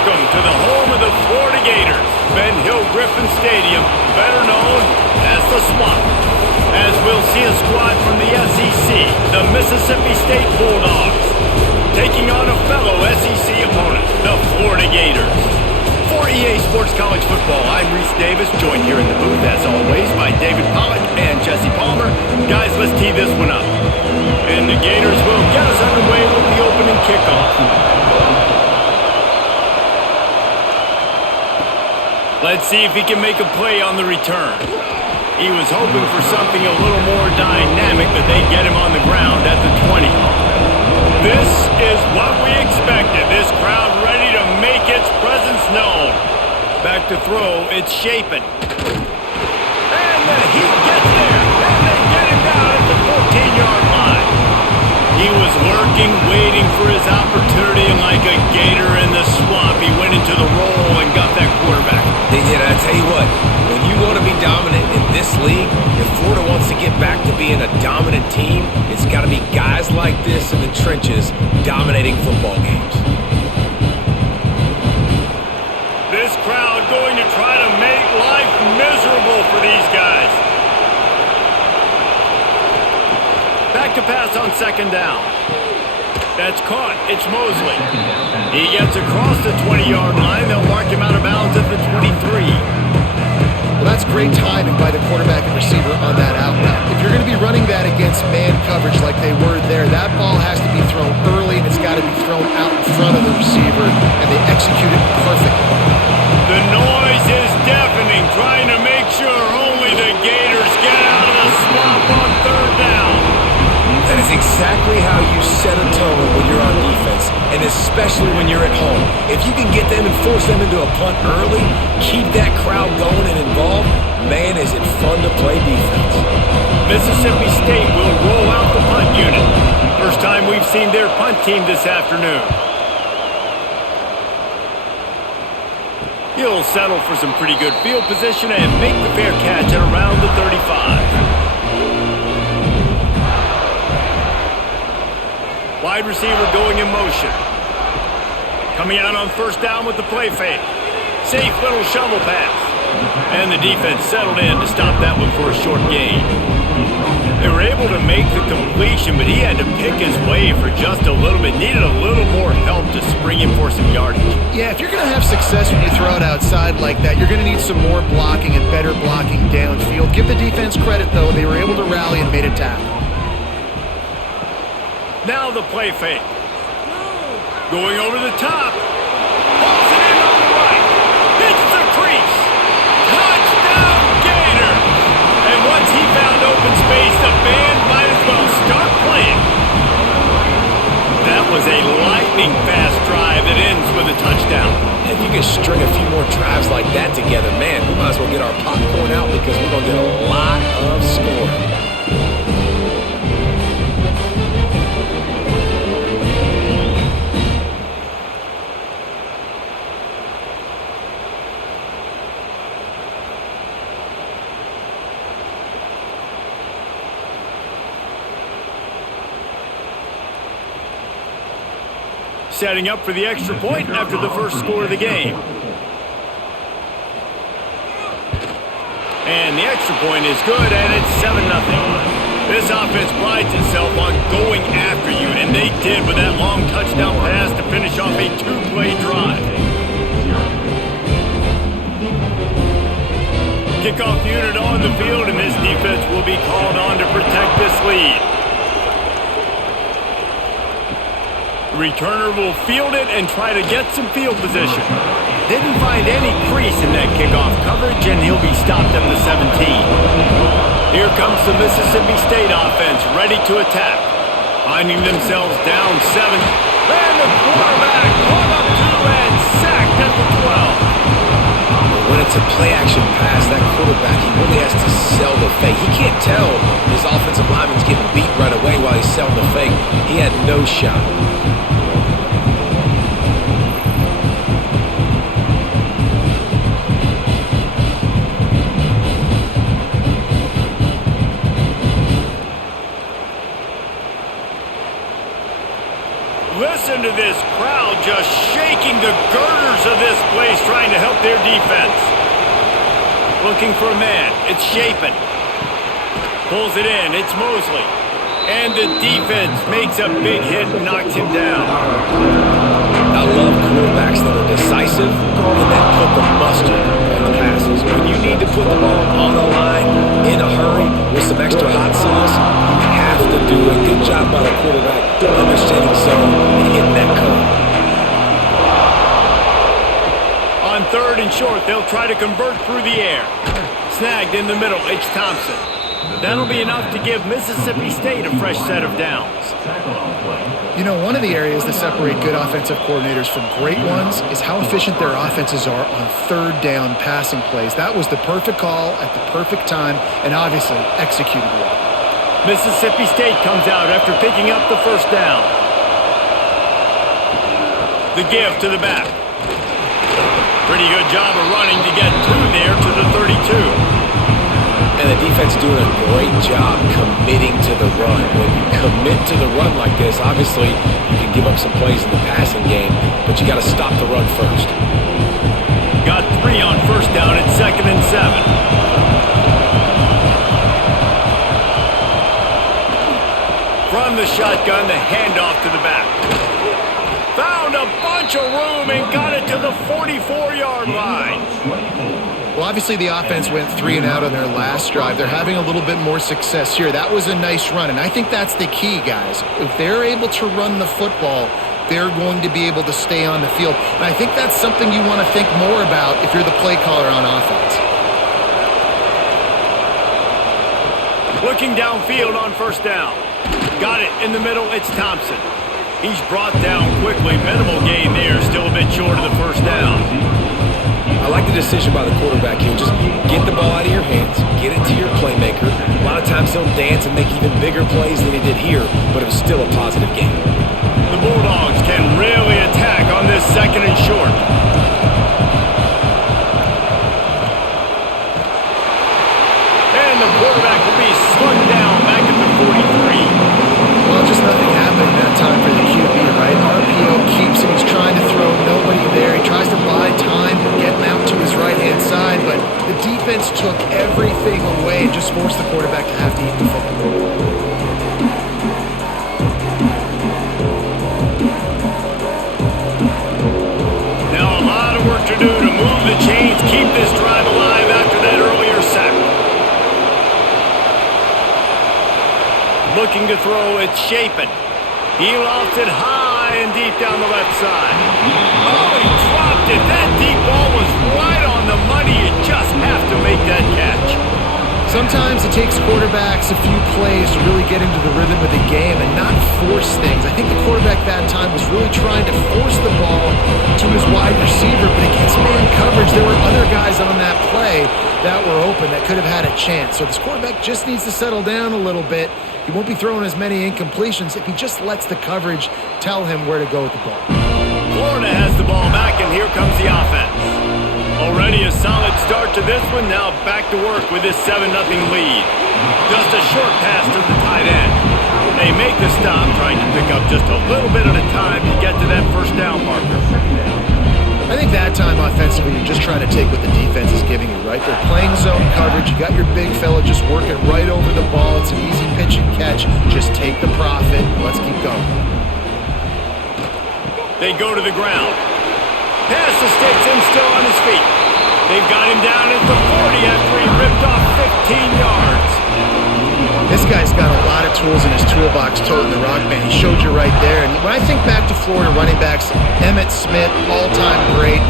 welcome to the home of the Florida Gators, Ben Hill Griffin Stadium, better known as the Swamp. As we'll see a squad from the SEC, the Mississippi State Bulldogs, taking on a fellow SEC opponent, the Florida Gators. For EA Sports College Football, I'm Reese Davis, joined here in the booth, as always, by David Pollack and Jesse Palmer. Guys, let's tee this one up. And the Gators will get us underway with the opening kickoff. Let's see if he can make a play on the return. He was hoping for something a little more dynamic, but they get him on the ground at the 20. This is what we expected. This crowd ready to make its presence known. Back to throw, it's Shapen. And the Heat gets there, and they get him down at the 14-yard line. He was lurking, waiting for his opportunity, and like a gator in the swamp, he went into the roll and got that quarterback. They did. I tell you what, when you want to be dominant in this league, if Florida wants to get back to being a dominant team, it's got to be guys like this in the trenches dominating football games. This crowd going to try to make life miserable for these guys. Back to pass on second down. That's caught. It's Mosley. He gets across the 20-yard line. They'll mark him out of bounds at the 23. Well, that's great timing by the quarterback and receiver on that out route. If you're going to be running that against man coverage like they were there, that ball has to be thrown early, and it's got to be thrown out in front of the receiver, and they execute it perfectly. The noise is deafening, trying to make sure only the Gators get out of the swamp on third down. That is exactly how you set a tone when you're on defense, and especially when you're at home. If you can get them and force them into a punt early, keep that crowd going and involved, man, is it fun to play defense. Mississippi State will roll out the punt unit. First time we've seen their punt team this afternoon. He'll settle for some pretty good field position and make the fair catch at around the 35. Wide receiver going in motion. Coming out on first down with the play fake. Safe little shovel pass. And the defense settled in to stop that one for a short gain. They were able to make the completion, but he had to pick his way for just a little bit. Needed a little more help to spring him for some yardage. Yeah, if you're going to have success when you throw it outside like that, you're going to need some more blocking and better blocking downfield. Give the defense credit, though. They were able to rally and made a tackle. Now the play fake. Going over the top. Pulls it in on the right. Hits the crease. Touchdown Gator. And once he found open space, the band might as well start playing. That was a lightning fast drive that ends with a touchdown. If you can string a few more drives like that together, man, we might as well get our popcorn out because we're going to get a lot of scoring. Setting up for the extra point after the first score of the game. And the extra point is good, and it's 7-0. This offense prides itself on going after you, and they did with that long touchdown pass to finish off a two-play drive. Kickoff unit on the field, and this defense will be called on to protect this lead. Returner will field it and try to get some field position. Didn't find any crease in that kickoff coverage, and he'll be stopped at the 17. Here comes the Mississippi State offense, ready to attack. Finding themselves down 7. And the quarterback caught up to and sacked at the 12. When it's a play-action pass, that quarterback, he really has to sell the fake. He can't tell his offensive lineman's getting beat right away while he's selling the fake. He had no shot. Listen to this crowd just shaking the girders of trying to help their defense. Looking for a man. It's Shapen. Pulls it in. It's Mosley. And the defense makes a big hit and knocks him down. I love quarterbacks that are decisive and that put the mustard on the passes. When you need to put the ball on the line in a hurry with some extra hot sauce, you have to do it. Good job by the quarterback understanding zone and hitting that cone. On 3rd and short, they'll try to convert through the air. Snagged in the middle, H. Thompson. That'll be enough to give Mississippi State a fresh set of downs. You know, one of the areas that separate good offensive coordinators from great ones is how efficient their offenses are on 3rd down passing plays. That was the perfect call at the perfect time and obviously executed well. Mississippi State comes out after picking up the 1st down. The give to the back. Pretty good job of running to get through there to the 32. And the defense doing a great job committing to the run. When you commit to the run like this, obviously you can give up some plays in the passing game, but you got to stop the run first. Got 3 on 1st down at 2nd and 7. From the shotgun, the handoff to the back. Found a bunch of room and got it to the 44-yard line. Well, obviously the offense went 3 and out on their last drive. They're having a little bit more success here. That was a nice run, and I think that's the key, guys. If they're able to run the football, they're going to be able to stay on the field. And I think that's something you want to think more about if you're the play caller on offense. Looking downfield on 1st down. Got it in the middle, it's Thompson. He's brought down quickly. Minimal gain there, still a bit short of the 1st down. I like the decision by the quarterback here. Just get the ball out of your hands, get it to your playmaker. A lot of times he'll dance and make even bigger plays than he did here, but it was still a positive game. The Bulldogs can really attack on this 2nd and short. And the quarterback will be slugged down back at the 43. Well, just nothing happening that time for the QB, right? RPO keeps him. He's trying to throw, nobody there. He tries to buy time, getting out to his right-hand side, but the defense took everything away and just forced the quarterback to have to eat the football. Now a lot of work to do to move the chains, keep this drive alive after that earlier sack. Looking to throw, it's Shapen. He lofts it high and deep down the left side. Oh, he dropped it. That deep ball was right on the money. You just have to make that catch. Sometimes it takes quarterbacks a few plays to really get into the rhythm of the game and not force things. I think the quarterback that time was really trying to force the ball to his wide receiver, but against man coverage, there were other guys on that play that were open that could have had a chance. So this quarterback just needs to settle down a little bit. He won't be throwing as many incompletions if he just lets the coverage tell him where to go with the ball. Florida has the ball back, and here comes the offense. Already a solid start to this one. Now back to work with this 7-0 lead. Just a short pass to the tight end. They make the stop, trying to pick up just a little bit at a time to get to that 1st down marker. I think that time offensively, you're just trying to take what the defense is giving you, right? They're playing zone coverage. You got your big fella just working right over the ball. It's an easy pitch and catch. Just take the profit. Let's keep going. They go to the ground. Pass to Stetson, still on his feet. They've got him down at the 40 after he ripped off 15 yards. This guy's got a lot of tools in his toolbox toting the rock, man. He showed you right there. And when I think back to Florida running backs, Emmitt Smith, all-time great.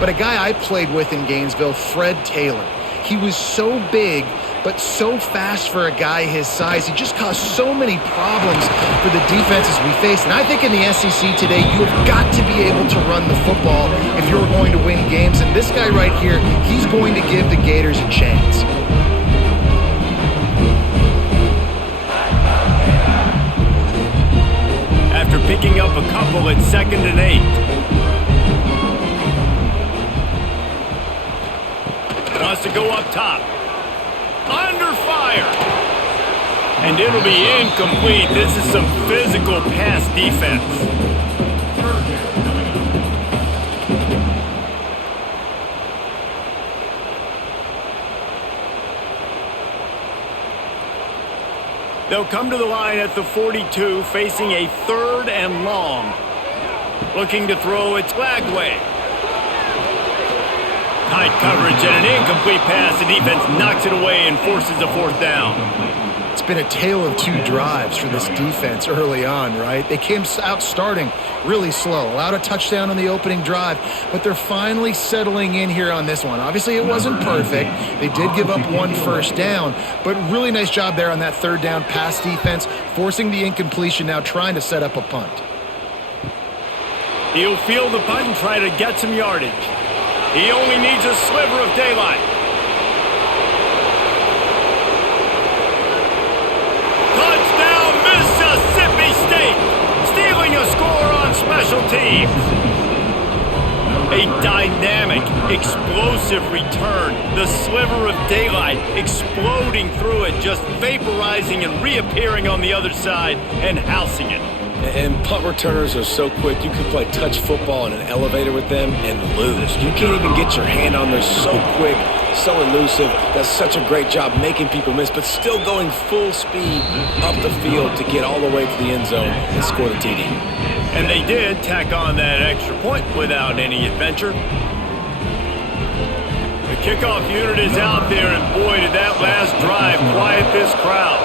But a guy I played with in Gainesville, Fred Taylor. He was so big, but so fast for a guy his size. He just caused so many problems for the defenses we face. And I think in the SEC today, you have got to be able to run the football if you're going to win games. And this guy right here, he's going to give the Gators a chance. After picking up a couple at 2nd and 8. Wants to go up top. Under fire. And it'll be incomplete. This is some physical pass defense. They'll come to the line at the 42, facing a 3rd and long. Looking to throw, it's Lagway. Tight coverage and an incomplete pass. The defense knocks it away and forces a 4th down. It's been a tale of 2 drives for this defense early on, right? They came out starting really slow, allowed a touchdown on the opening drive, but they're finally settling in here on this one. Obviously, it wasn't perfect. They did give up 1 first down, but really nice job there on that 3rd down pass defense, forcing the incompletion, now trying to set up a punt. He'll field the punt and try to get some yardage. He only needs a sliver of daylight. Touchdown, Mississippi State! Stealing a score on special teams. A dynamic, explosive return. The sliver of daylight exploding through it, just vaporizing and reappearing on the other side and housing it. And punt returners are so quick, you can play touch football in an elevator with them and lose. You can't even get your hand on there, so quick, so elusive. Does such a great job making people miss, but still going full speed up the field to get all the way to the end zone and score the TD. And they did tack on that extra point without any adventure. The kickoff unit is out there, and boy, did that last drive quiet this crowd.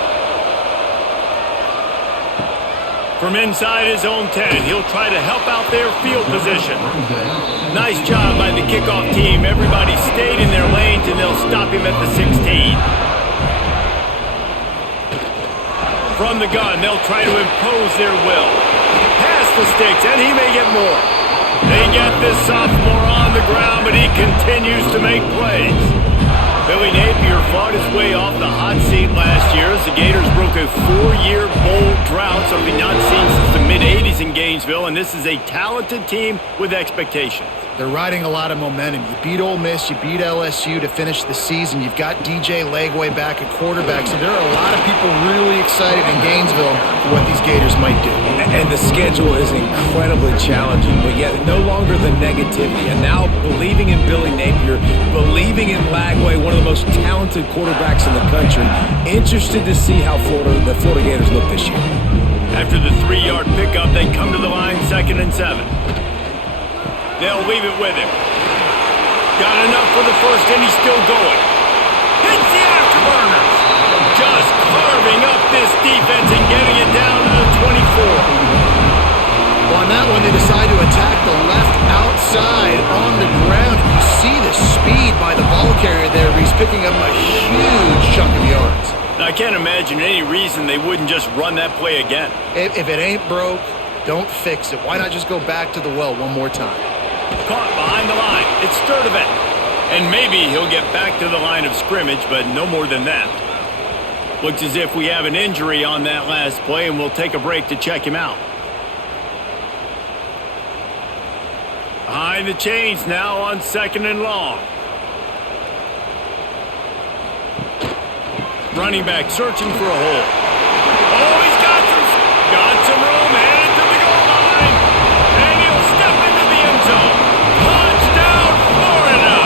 From inside his own 10, he'll try to help out their field position. Nice job by the kickoff team. Everybody stayed in their lanes, and they'll stop him at the 16. From the gun, they'll try to impose their will. Pass the sticks, and he may get more. They get this sophomore on the ground, but he continues to make plays. Billy Napier fought his way off the hot seat last year as the Gators broke a 4-year bowl drought, something not seen since the mid-'80s in Gainesville, and this is a talented team with expectations. They're riding a lot of momentum. You beat Ole Miss, you beat LSU to finish the season. You've got DJ Lagway back at quarterback, so there are a lot of people really excited in Gainesville for what these Gators might do. And the schedule is incredibly challenging, but yet no longer the negativity. And now believing in Billy Napier, believing in Lagway, one of the most talented quarterbacks in the country. Interested to see how the Florida Gators look this year. After the 3-yard pickup, they come to the line 2nd and 7. They'll leave it with him. Got enough for the first, and he's still going. Hits the afterburners. Just carving up this defense and getting it down to the 24. Well, on that one, they decide to attack the left outside on the ground. You see the speed by the ball carrier there. He's picking up a huge chunk of yards. I can't imagine any reason they wouldn't just run that play again. If it ain't broke, don't fix it. Why not just go back to the well one more time? Caught behind the line. It's Sturdivant. And maybe he'll get back to the line of scrimmage, but no more than that. Looks as if we have an injury on that last play, and we'll take a break to check him out. Behind the chains now on 2nd and long. Running back searching for a hole. Oh, he's got some room, headed to the goal line. And he'll step into the end zone. Touchdown, Florida!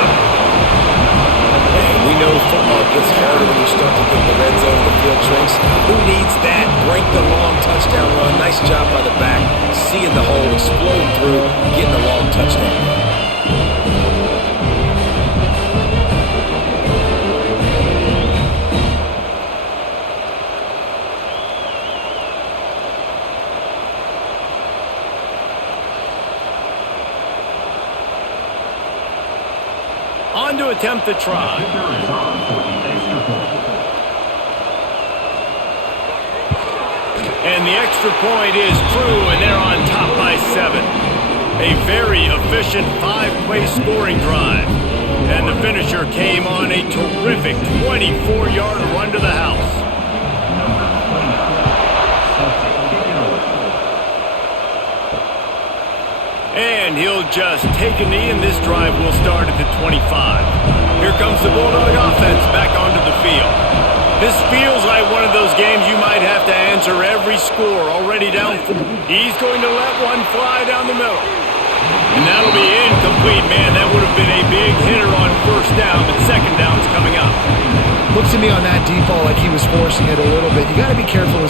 Man, we know football gets harder when you start to get the red zone and the field shrinks. Who needs that? Break the long touchdown run. Nice job by the back. Seeing the hole, explode through, getting the long touchdown. On to attempt the try. And the extra point is true, and they're on top by 7. A very efficient 5-play scoring drive. And the finisher came on a terrific 24-yard run to the house. And he'll just take a knee, and this drive will start at the 25. Here comes the Bulldog offense back onto the field. This feels like one of those games you might have to answer every score, already down 4. He's going to let one fly down the middle. And that'll be incomplete, man. That would have been a big hitter on first down, but second down's coming up. Looks to me on that deep ball like he was forcing it a little bit. You got to be careful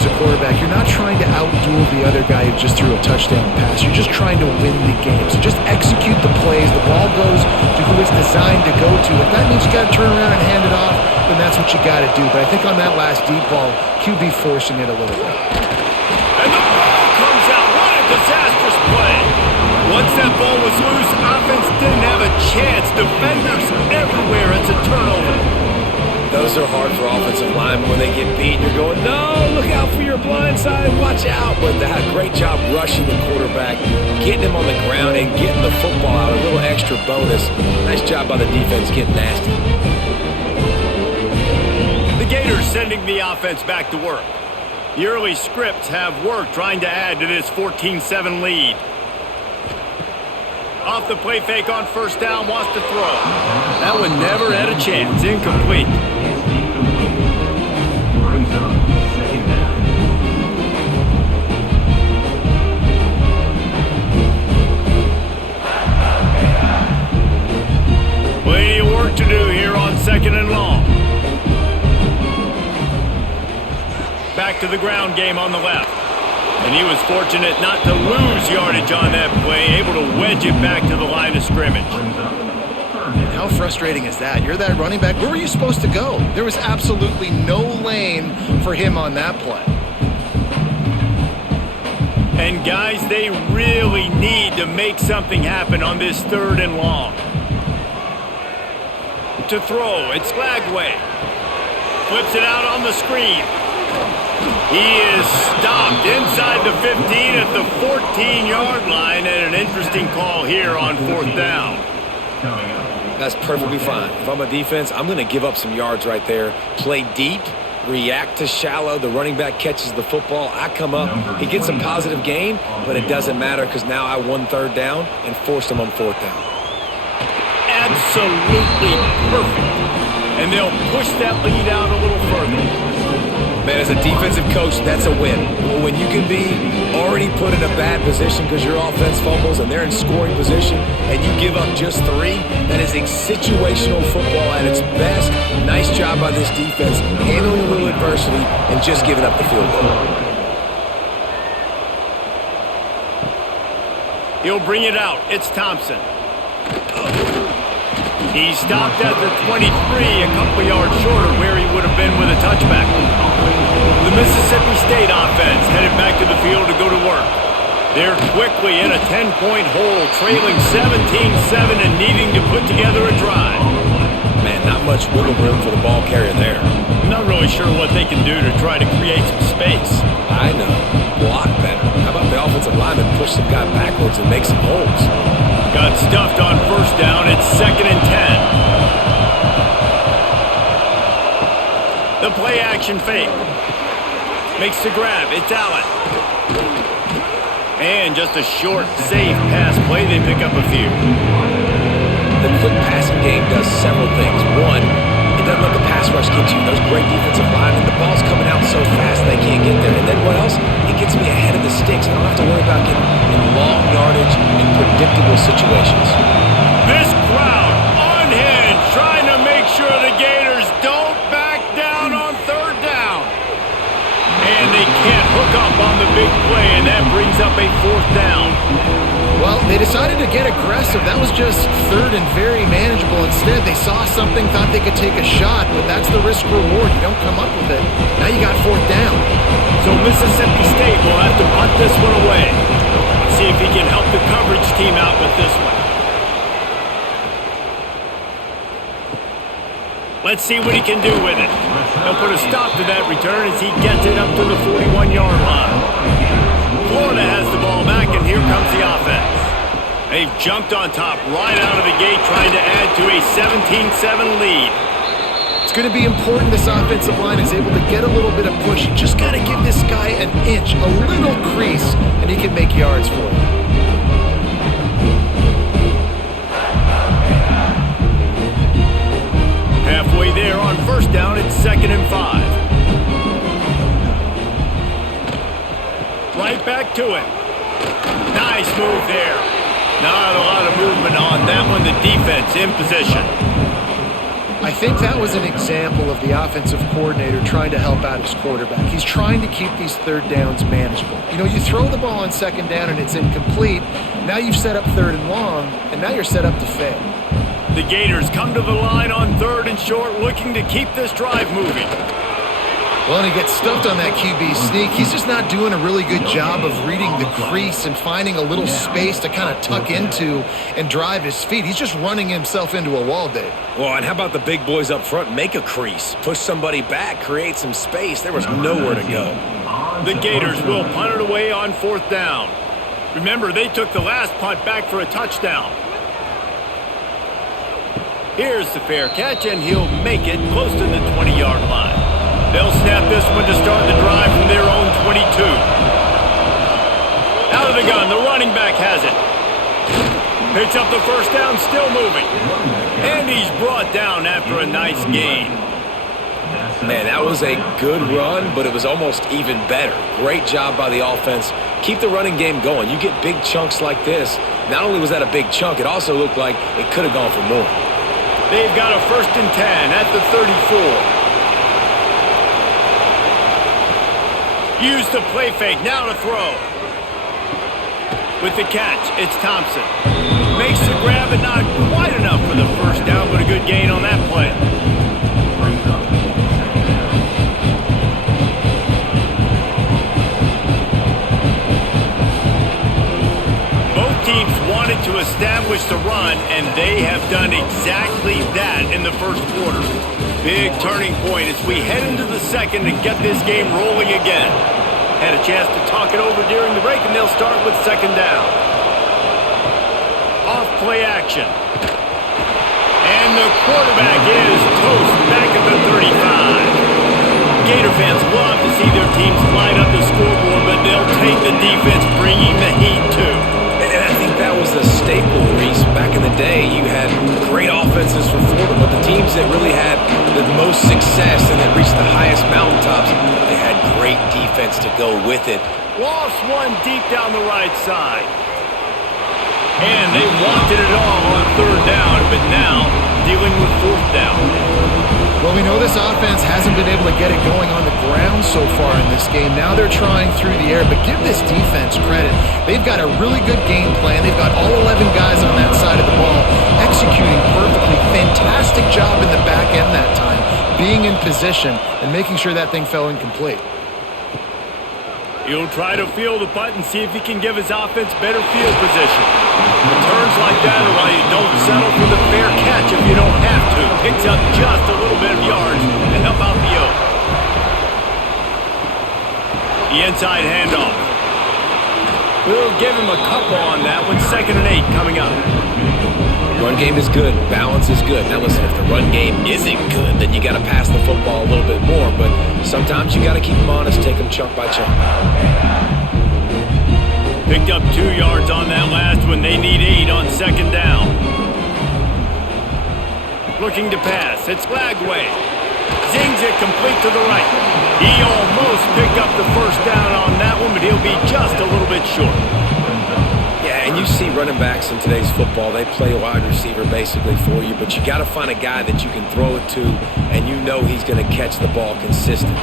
another guy who just threw a touchdown pass. You're just trying to win the game. So just execute the plays. The ball goes to who it's designed to go to. If that means you got to turn around and hand it off, then that's what you got to do. But I think on that last deep ball, QB forcing it a little bit. And the ball comes out. What a disastrous play. Once that ball was loose, offense didn't have a chance. Defenders everywhere. It's a turnover. Those are hard for offensive linemen when they get beat. You're going, no, look out for your blind side, watch out. But they had a great job rushing the quarterback, getting him on the ground, and getting the football out. A little extra bonus. Nice job by the defense getting nasty. The Gators sending the offense back to work. The early scripts have worked trying to add to this 14-7 lead. Off the play fake on first down, wants to throw. That one never had a chance. Incomplete. Plenty of work to do here on 2nd and long. Back to the ground game on the left. And he was fortunate not to lose yardage on that play, able to wedge it back to the line of scrimmage. How frustrating is that? You're that running back. Where were you supposed to go? There was absolutely no lane for him on that play. And guys, they really need to make something happen on this 3rd and long. To throw, it's Lagway. Flips it out on the screen. He is stopped inside the 15 at the 14-yard line, and an interesting call here on 4th down. That's perfectly fine. If I'm a defense, I'm going to give up some yards right there. Play deep, react to shallow. The running back catches the football. I come up. He gets a positive gain, but it doesn't matter because now I won 3rd down and forced him on 4th down. Absolutely perfect. And they'll push that lead out a little further. Man, as a defensive coach, that's a win. When you can be already put in a bad position because your offense fumbles and they're in scoring position and you give up just 3, that is a situational football at its best. Nice job by this defense, handling a little adversity and just giving up the field goal. He'll bring it out. It's Thompson. He stopped at the 23, a couple yards short of where he would have been with a touchback. The Mississippi State offense headed back to the field to go to work. They're quickly in a 10-point hole, trailing 17-7 and needing to put together a drive. Man, not much wiggle room for the ball carrier there. I'm not really sure what they can do to try to create some space. I know. Block better. How about the offensive lineman push some guy backwards and make some holes? Got stuffed on first down. It's 2nd and 10. The play action fake. Makes the grab. It's Allen. And just a short, safe pass play. They pick up a few. The quick passing game does several things. One, it doesn't let the pass rush get you. Those great defensive linemen, the ball's coming out so fast they can't get there. And then what else? It gets me ahead of the sticks. I don't have to worry about getting in long yardage in predictable situations. This crowd unhinged, trying to make sure the Gators don't back down on 3rd down. And they can't hook up on the big play, and that brings up a 4th down. Well, they decided to get aggressive. That was just 3rd and very manageable. Instead, they saw something, thought they could take a shot, but that's the risk reward. You don't come up with it. Now you got 4th down. So Mississippi State will have to punt this one away. See if he can help the coverage team out with this one. Let's see what he can do with it. He'll put a stop to that return as he gets it up to the 41-yard line. Florida has the ball back, and here comes the offense. They've jumped on top right out of the gate, trying to add to a 17-7 lead. It's going to be important this offensive line is able to get a little bit of push. You just got to give this guy an inch, a little crease, and he can make yards for you. Halfway there on first down, it's 2nd and 5. Right back to it. Nice move there. Not a lot of movement on that one. The defense in position. I I think that was an example of the offensive coordinator trying to help out his quarterback. He's trying to keep these third downs manageable. You know, you throw the ball on second down and it's incomplete. Now you've set up third and long, and now you're set up to fail. The Gators come to the line on 3rd and short, looking to keep this drive moving. Well, and he gets stuffed on that QB sneak. He's just not doing a really good job of reading the crease and finding a little space to kind of tuck into and drive his feet. He's just running himself into a wall, Dave. Well, and how about the big boys up front? Make a crease, push somebody back, create some space. There was nowhere to go. The Gators will punt it away on 4th down. Remember, they took the last punt back for a touchdown. Here's the fair catch, and he'll make it close to the 20-yard line. They'll snap this one to start the drive from their own 22. Out of the gun, the running back has it. Picks up the first down, still moving. And he's brought down after a nice gain. Man, that was a good run, but it was almost even better. Great job by the offense. Keep the running game going. You get big chunks like this. Not only was that a big chunk, it also looked like it could have gone for more. They've got a 1st and 10 at the 34. Use the play fake, now to throw. With the catch, it's Thompson. Makes the grab, but not quite enough for the first down, but a good gain on that play. Both teams wanted to establish the run, and they have done exactly that in the first quarter. Big turning point as we head into the second and get this game rolling again. Had a chance to talk it over during the break, and they'll start with 2nd down. Off play action. And the quarterback is toast back at the 35. Gator fans love to see their teams line up the scoreboard, but they'll take the defense bringing the heat too. And I think that was the staple, Reese. Back in the day, you had great offenses for Florida, but the teams that really had the most success and that reached the highest mountaintops, they had great defense to go with it. Lost one deep down the right side. And they wanted it all on 3rd down, but now dealing with 4th down. Well, we know this offense hasn't been able to get it going on the ground so far in this game. Now they're trying through the air, but give this defense credit. They've got a really good game plan. They've got all 11 guys on that side of the ball executing perfectly. Fantastic job in the back end that time, being in position and making sure that thing fell incomplete. He'll try to field the punt and see if he can give his offense better field position. Returns like that are why you don't settle for the fair catch if you don't have to. Picks up just a little bit of yards to help out the Oak. The inside handoff. We'll give him a couple on that one. 2nd and 8 coming up. Run game is good. Balance is good. Now listen, if the run game isn't good, then you got to pass the football a little bit more. But sometimes you got to keep them honest, take them chunk by chunk. Picked up 2 yards on that last one. They need 8 on 2nd down. Looking to pass. It's Lagway. Zings it complete to the right. He almost picked up the first down on that one, but he'll be just a little bit short. Yeah, and you see running backs in today's football, they play a wide receiver basically for you, but you got to find a guy that you can throw it to, and you know he's going to catch the ball consistently.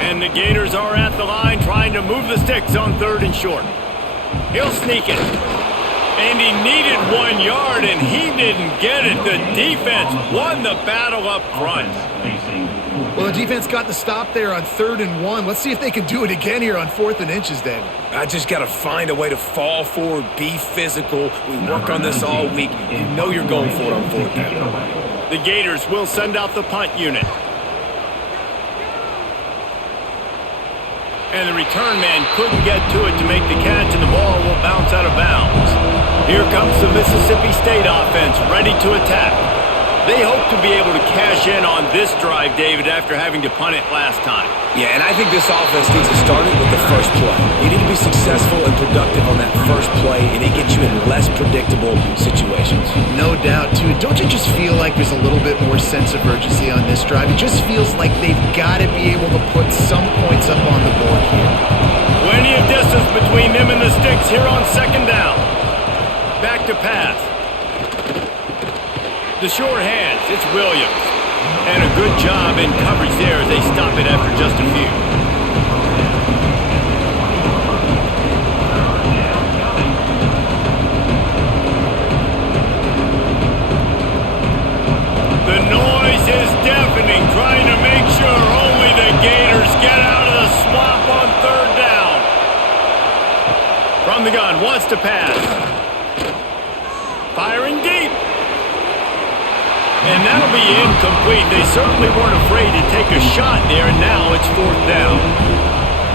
And the Gators are at the line trying to move the sticks on 3rd and short. He'll sneak it. And he needed 1 yard, and he didn't get it. The defense won the battle up front. Well, the defense got the stop there on 3rd and 1. Let's see if they can do it again here on 4th and inches, David. I just got to find a way to fall forward, be physical. We work on this all week. You know you're going for it on 4th down. The Gators will send out the punt unit. And the return man couldn't get to it to make the catch, and the ball will bounce out of bounds. Here comes the Mississippi State offense, ready to attack. They hope to be able to cash in on this drive, David, after having to punt it last time. Yeah, and I think this offense needs to start it with the first play. You need to be successful and productive on that first play, and it gets you in less predictable situations. No doubt, too. Don't you just feel like there's a little bit more sense of urgency on this drive? It just feels like they've got to be able to put some points up on the board here. Plenty of distance between them and the sticks here on 2nd down. Back to pass. The sure hands, it's Williams. And a good job in coverage there as they stop it after just a few. The noise is deafening, trying to make sure only the Gators get out of the swamp on third down. From the gun, wants to pass. Firing deep. And that'll be incomplete. They certainly weren't afraid to take a shot there, and now it's fourth down.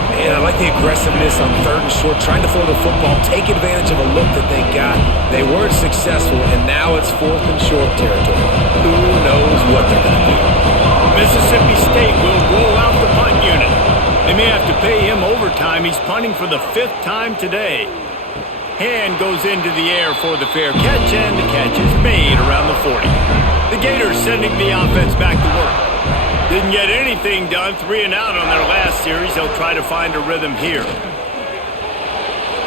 Man, I like the aggressiveness on third and short, trying to throw the football, take advantage of a look that they got. They weren't successful, and now it's fourth and short territory. Who knows what they're going to do? Mississippi State will roll out the punt unit. They may have to pay him overtime. He's punting for the 5th time today. Hand goes into the air for the fair catch, and the catch is made around the 40. The Gators sending the offense back to work. Didn't get anything done, 3 and out on their last series. They'll try to find a rhythm here.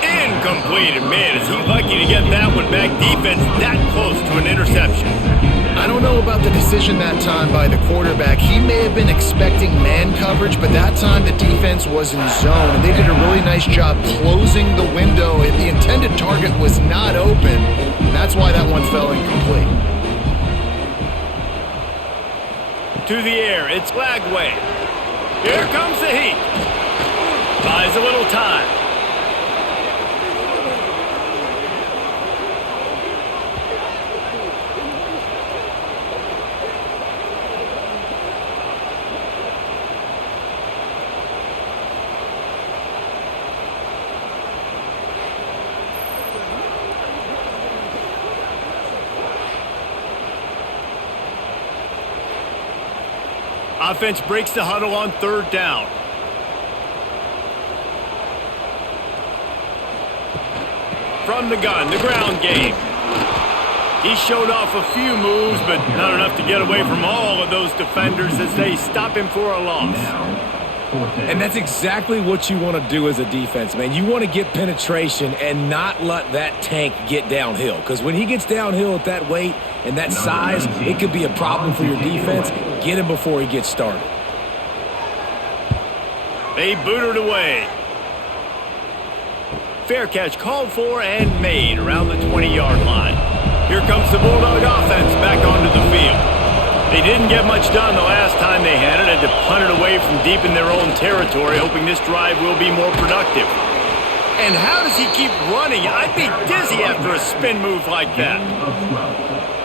Incomplete, and man, is he lucky to get that one back. Defense that close to an interception. I don't know about the decision that time by the quarterback. He may have been expecting man coverage, but that time the defense was in zone, and they did a really nice job closing the window. The intended target was not open, and that's why that one fell incomplete. To the air, it's Lagway. Here comes the heat. Buys a little time. Offense breaks the huddle on third down. From the gun, the ground game. He showed off a few moves, but not enough to get away from all of those defenders as they stop him for a loss. And that's exactly what you want to do as a defense, man. You want to get penetration and not let that tank get downhill. Because when he gets downhill at that weight and that size, it could be a problem for your defense. Get him before he gets started. They booted away. Fair catch called for and made around the 20-yard line. Here comes the Bulldog offense back onto the field. They didn't get much done the last time they had it. Had to punt it away from deep in their own territory, hoping this drive will be more productive. And how does he keep running? I'd be dizzy after a spin move like that.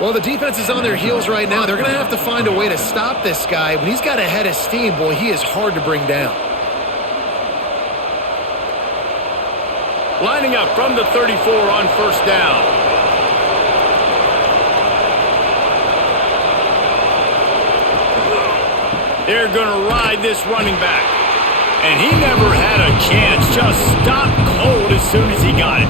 Well, the defense is on their heels right now. They're going to have to find a way to stop this guy. When he's got a head of steam, boy, he is hard to bring down. Lining up from the 34 on first down. They're going to ride this running back. And he never had a chance. Just stopped cold as soon as he got it.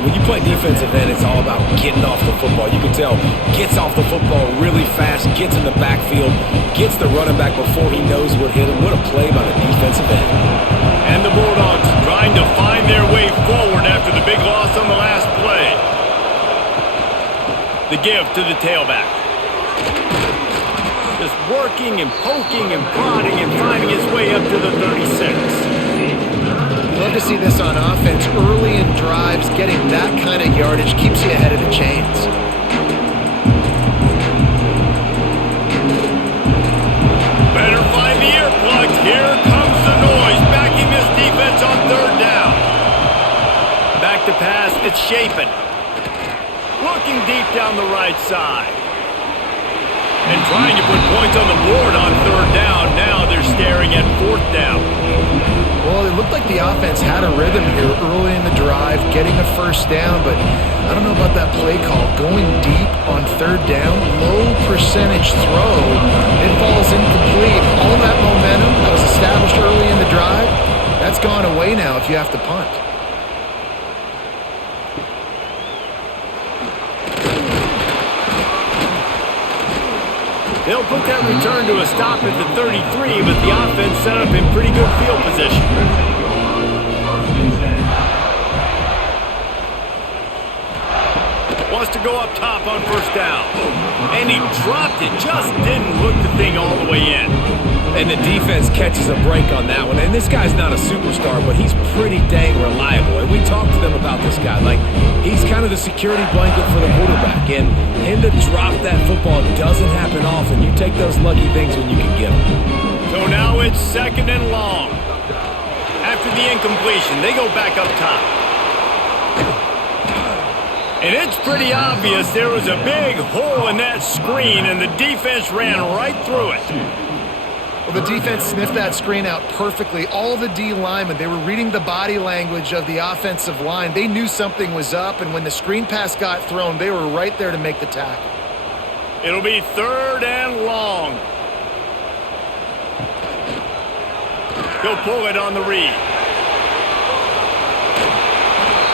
And when you play defensive end, it's all about getting off the football. You can tell, gets off the football really fast, gets in the backfield, gets the running back before he knows what hit him. What a play by the defensive end. And the Bulldogs trying to find their way forward after the big loss on the last play. The give to the tailback. Just working and poking and prodding and finding his way up to the 36. Love to see this on offense. Early in drives, getting that kind of yardage keeps you ahead of the chains. Better find the earplugs. Here comes the noise, backing this defense on third down. Back to pass, it's Shapen. Looking deep down the right side. And trying to put points on the board on third down. Now they're staring at fourth down. Well, it looked like the offense had a rhythm here early in the drive, getting a first down, but I don't know about that play call. Going deep on third down, low percentage throw, it falls incomplete. All that momentum that was established early in the drive, that's gone away now if you have to punt. They'll put that return to a stop at the 33, but the offense set up in pretty good field position. Wants to go up top on first down. And he dropped it, just didn't hook the thing all the way in. And the defense catches a break on that one. And this guy's not a superstar, but he's pretty dang reliable. And we talked to them about this guy. Like, he's kind of the security blanket for the quarterback. And him to drop that football doesn't happen often. You take those lucky things when you can get them. So now it's 2nd and long. After the incompletion, they go back up top. And it's pretty obvious there was a big hole in that screen, and the defense ran right through it. Well, the defense sniffed that screen out perfectly. All the D linemen, they were reading the body language of the offensive line. They knew something was up, and when the screen pass got thrown, they were right there to make the tackle. It'll be 3rd and long. He'll pull it on the read.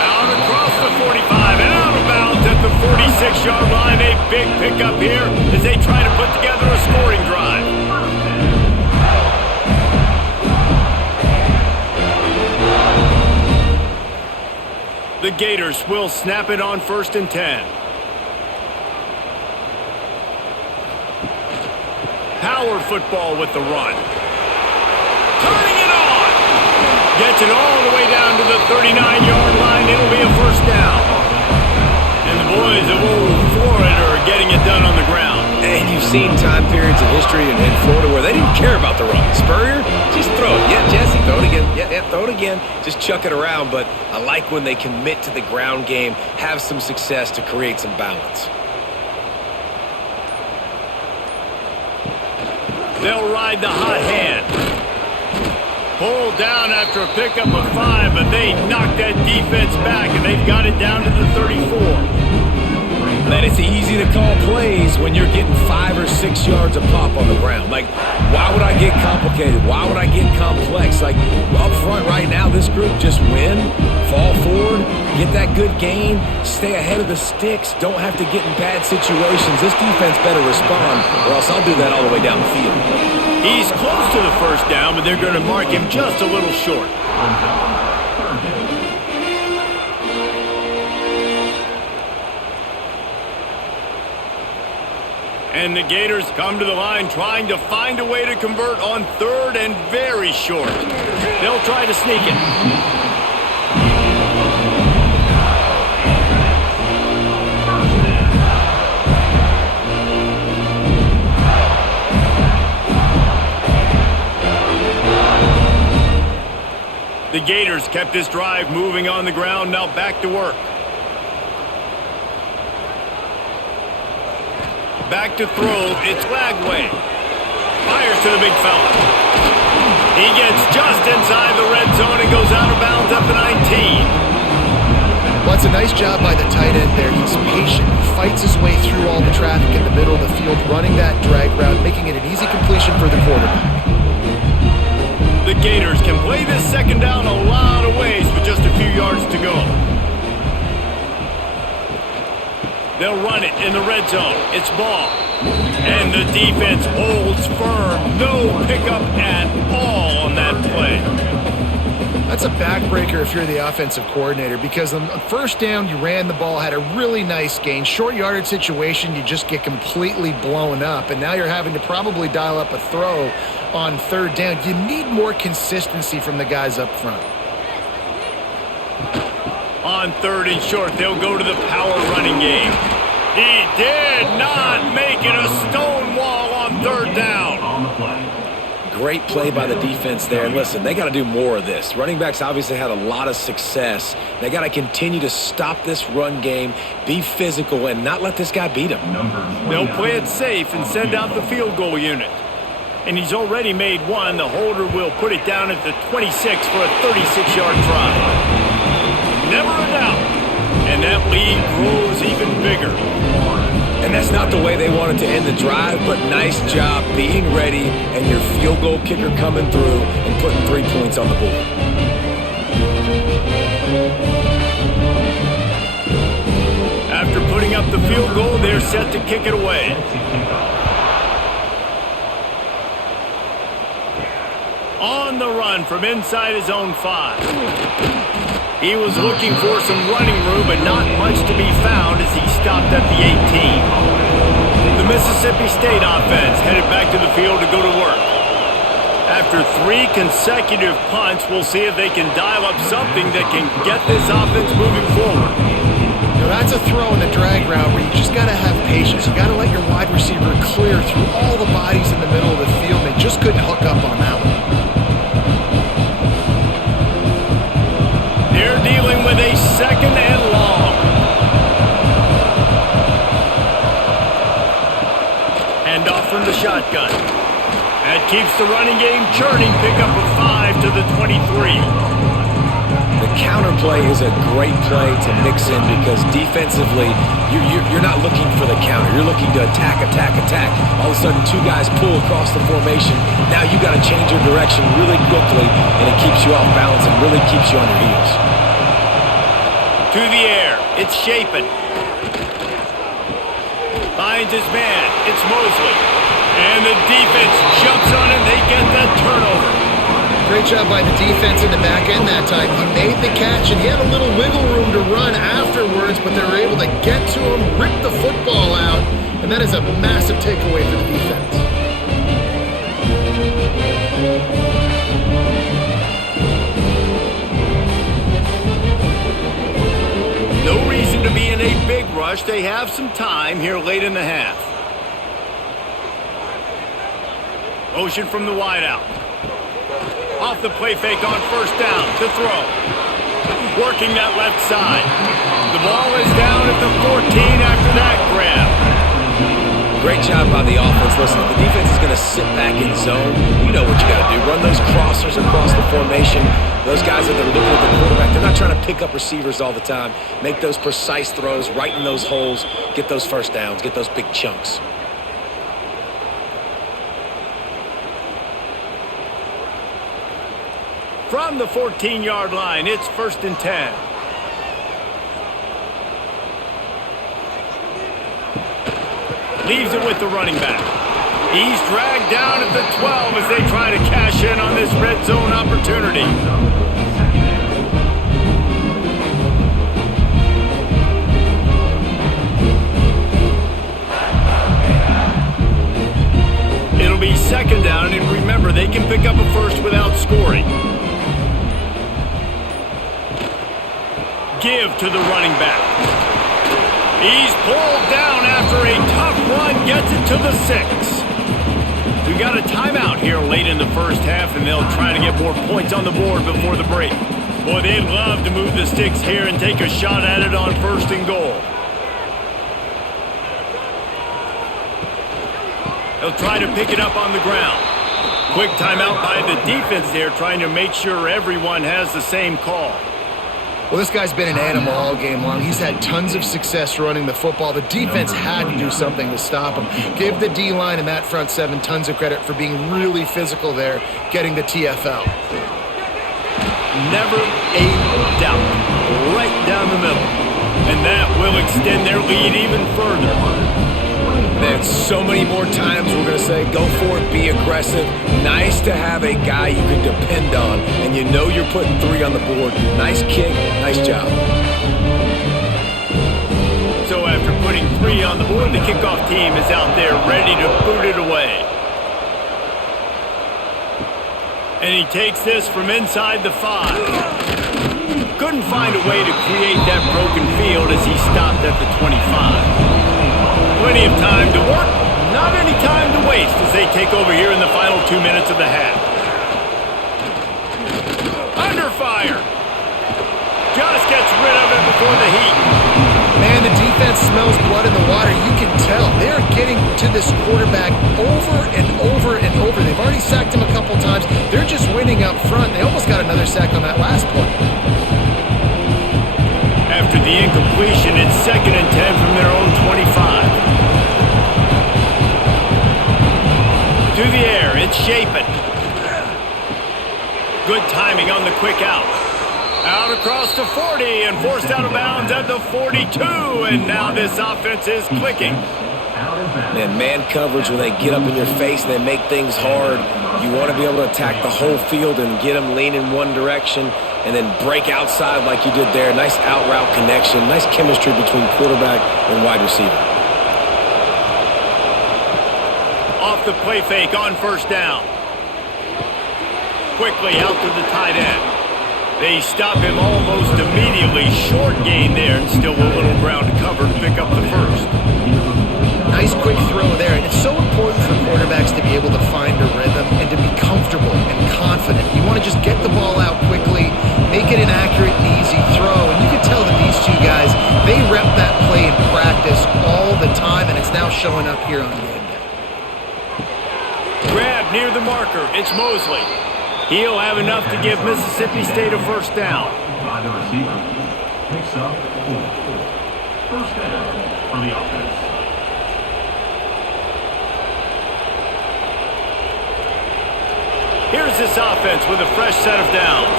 Out across the 45 and out of bounds at the 46-yard line. A big pickup here as they try to put together a scoring drive. The Gators will snap it on 1st and 10. Power football with the run. Turning it on. Gets it all the way down to the 39-yard line. It'll be a 1st down. And the boys of old Florida are getting it done on the ground. And you've seen time periods in history in Florida where they didn't care about the run. Spurrier, just throw it. Yeah, Jesse, throw it again. Yeah, throw it again. Just chuck it around. But I like when they commit to the ground game, have some success to create some balance. They'll ride the hot hand. Pulled down after a pickup of 5, but they knocked that defense back, and they've got it down to the 34. Man, it's easy to call plays when you're getting 5 or 6 yards a pop on the ground. Like, why would I get complicated? Why would I get complex? Like, up front right now, this group just win, fall forward, get that good gain, stay ahead of the sticks, don't have to get in bad situations. This defense better respond, or else I'll do that all the way down the field. He's close to the 1st down, but they're going to mark him just a little short. And the Gators come to the line trying to find a way to convert on 3rd and very short. They'll try to sneak it. The Gators kept this drive moving on the ground, now back to work. Back to throw, it's Lagway. Fires to the big fella. He gets just inside the red zone and goes out of bounds at the 19. Well, it's a nice job by the tight end there. He's patient. He fights his way through all the traffic in the middle of the field, running that drag route, making it an easy completion for the quarterback. The Gators can play this 2nd down a lot of ways with just a few yards to go. They'll run it in the red zone. It's ball. And the defense holds firm. No pickup at all on that play. That's a backbreaker if you're the offensive coordinator, because on 1st down, you ran the ball, had a really nice gain. Short yardage situation, you just get completely blown up. And now you're having to probably dial up a throw on 3rd down. You need more consistency from the guys up front. On 3rd and short, they'll go to the power running game. He did not make it a stone wall on 3rd down. Great play by the defense there. And listen, they got to do more of this. Running backs obviously had a lot of success. They got to continue to stop this run game, be physical, and not let this guy beat them. They'll play it safe and send out the field goal unit. And he's already made one. The holder will put it down at the 26 for a 36-yard try. Never a doubt. And that lead grows even bigger. And that's not the way they wanted to end the drive, but nice job being ready and your field goal kicker coming through and putting 3 points on the board. After putting up the field goal, they're set to kick it away. On the run from inside his own 5. He was looking for some running room, but not much to be found as he stopped at the 18. The Mississippi State offense headed back to the field to go to work. After 3 consecutive punts, we'll see if they can dial up something that can get this offense moving forward. Now that's a throw in the drag route where you just got to have patience. You got to let your wide receiver clear through all the bodies in the middle of the field. They just couldn't hook up on that one. They're dealing with a 2nd and long. Hand off from the shotgun. That keeps the running game churning. Pick up a 5 to the 23. The counter play is a great play to mix in because defensively, you're not looking for the counter. You're looking to attack. All of a sudden, 2 guys pull across the formation. Now you got to change your direction really quickly, and it keeps you off balance and really keeps you on your heels. To the air. It's Shapen. Finds his man. It's Mosley. And the defense jumps on him. They get that turnover. Great job by the defense in the back end that time. He made the catch, and he had a little wiggle room to run afterwards, but they were able to get to him, rip the football out, and that is a massive takeaway for the defense. No reason to be in a big rush. They have some time here late in the half. Motion from the wideout. Off the play fake on 1st down to throw. Working that left side. The ball is down at the 14 after that grab. Great job by the offense. Listen, if the defense is going to sit back in zone, you know what you got to do. Run those crossers across the formation. Those guys that are looking at the quarterback, they're not trying to pick up receivers all the time. Make those precise throws right in those holes. Get those 1st downs. Get those big chunks. From the 14-yard line, it's 1st and 10. Leaves it with the running back. He's dragged down at the 12 as they try to cash in on this red zone opportunity. It'll be 2nd down, and remember, they can pick up a 1st without scoring. Give to the running back. He's pulled down after a tough run, gets it to the 6. We've got a timeout here late in the 1st half, and they'll try to get more points on the board before the break. Boy, they'd love to move the sticks here and take a shot at it on 1st and goal. They'll try to pick it up on the ground. Quick timeout by the defense there, trying to make sure everyone has the same call. Well, this guy's been an animal all game long. He's had tons of success running the football. The defense had to do something to stop him. Give the D-line and that front 7 tons of credit for being really physical there, getting the TFL. Never a doubt. Right down the middle. And that will extend their lead even further. Man, so many more times we're going to say, go for it, be aggressive. Nice to have a guy you can depend on, and you know you're putting 3 on the board. Nice kick, nice job. So after putting 3 on the board, the kickoff team is out there ready to boot it away. And he takes this from inside the 5. Couldn't find a way to create that broken field as he stopped at the 25. Plenty of time to work, not any time to waste as they take over here in the final 2 minutes of the half. Under fire. Just gets rid of it before the heat. Man, the defense smells blood in the water. You can tell. They're getting to this quarterback over and over and over. They've already sacked him a couple times. They're just winning up front. They almost got another sack on that last play. After the incompletion, it's 2nd and 10 from their own 25. To the air, it's Shapen. Good timing on the quick out. Out across the 40 and forced out of bounds at the 42. And now this offense is clicking. Man coverage, when they get up in your face and they make things hard, you want to be able to attack the whole field and get them leaning one direction. and then break outside like you did there. Nice out route connection, nice chemistry between quarterback and wide receiver. Off the play fake on first down. Quickly out to the tight end. They stop him almost immediately. Short gain there, and still a little ground to cover to pick up the first. Nice quick throw there, and it's so important for quarterbacks to be able to find a rhythm and to be comfortable and confident. You want to just get the ball out quickly, make it an accurate and easy throw, and you can tell that these two guys, they rep that play in practice all the time, and it's now showing up here on game day. Grab near the marker. It's Mosley. He'll have enough to give Mississippi State a first down. By the receiver. Picks up 4. First down for the offense. Here's this offense with a fresh set of downs.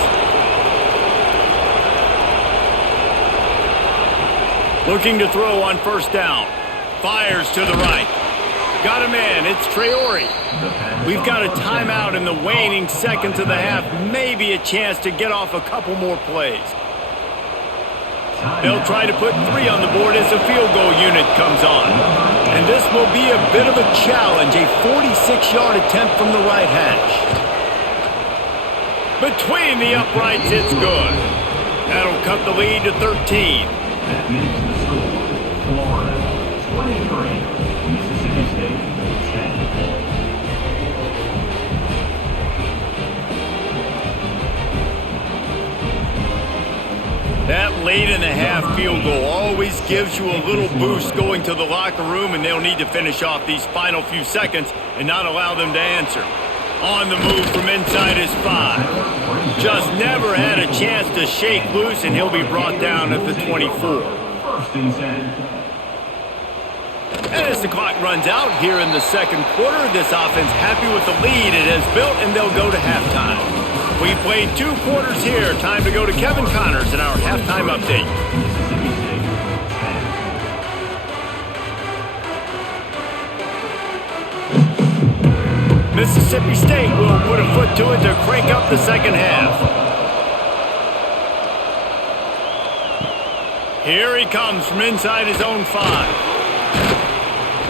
Looking to throw on first down. Fires to the right. Got a man. It's Traore. We've got a timeout in the waning seconds of the half. Maybe a chance to get off a couple more plays. They'll try to put 3 on the board as the field goal unit comes on. And this will be a bit of a challenge. A 46-yard attempt from the right hash. Between the uprights, it's good. That'll cut the lead to 13. That makes the score. Florida 23, Mississippi State 10. That late in the half field goal always gives you a little boost going to the locker room, and they'll need to finish off these final few seconds and not allow them to answer. On the move from inside his 5. Just never had a chance to shake loose, and he'll be brought down at the 24. First and 10. And as the clock runs out here in the second quarter, this offense happy with the lead it has built, and they'll go to halftime. We've played 2 quarters here. Time to go to Kevin Connors in our halftime update. Mississippi State 10. Mississippi State will put a foot to it to crank up the second half. Here he comes from inside his own 5.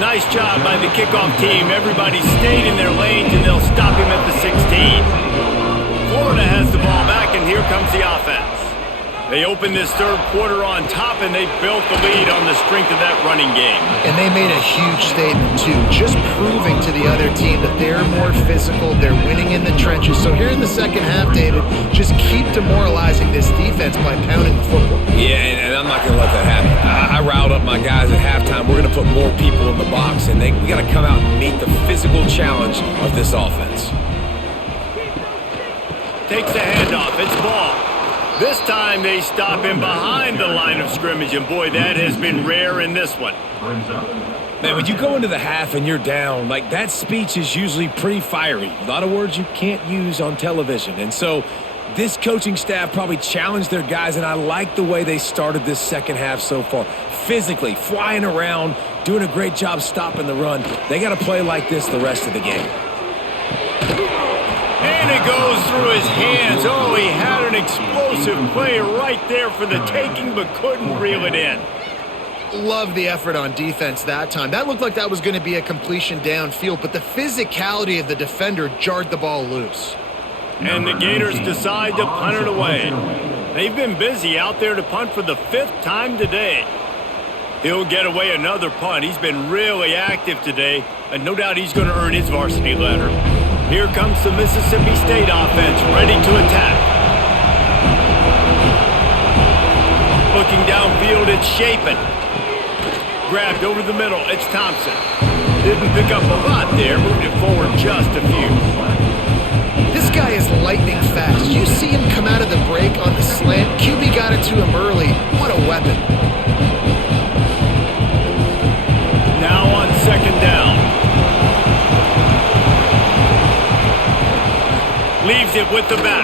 Nice job by the kickoff team. Everybody stayed in their lanes, and they'll stop him at the 16. Florida has the ball back, and here comes the offense. They opened this third quarter on top, and they built the lead on the strength of that running game. And they made a huge statement, too, just proving to the other team that they're more physical, they're winning in the trenches. So here in the second half, David, just keep demoralizing this defense by pounding the football. Yeah, and I'm not going to let that happen. I riled up my guys at halftime. We're going to put more people in the box, and we got to come out and meet the physical challenge of this offense. Takes the handoff. It's ball. This time they stop him behind the line of scrimmage, and boy, that has been rare in this one. Man, when you go into the half and you're down, like that speech is usually pretty fiery. A lot of words you can't use on television. And so this coaching staff probably challenged their guys, and I like the way they started this second half so far. Physically, flying around, doing a great job stopping the run. They got to play like this the rest of the game. And it goes through his hands. Oh, he had an explosive play right there for the taking, but couldn't reel it in. Love the effort on defense that time. That looked like that was going to be a completion downfield, but the physicality of the defender jarred the ball loose. And the Gators decide to punt it away. They've been busy out there to punt for the 5th time today. He'll get away another punt. He's been really active today, and no doubt he's going to earn his varsity letter. Here comes the Mississippi State offense, ready to attack. Looking downfield, it's Shapen. Grabbed over the middle, it's Thompson. Didn't pick up a lot there, moved it forward just a few. This guy is lightning fast. You see him come out of the break on the slant. QB got it to him early. What a weapon. Now on second down. Leaves it with the back.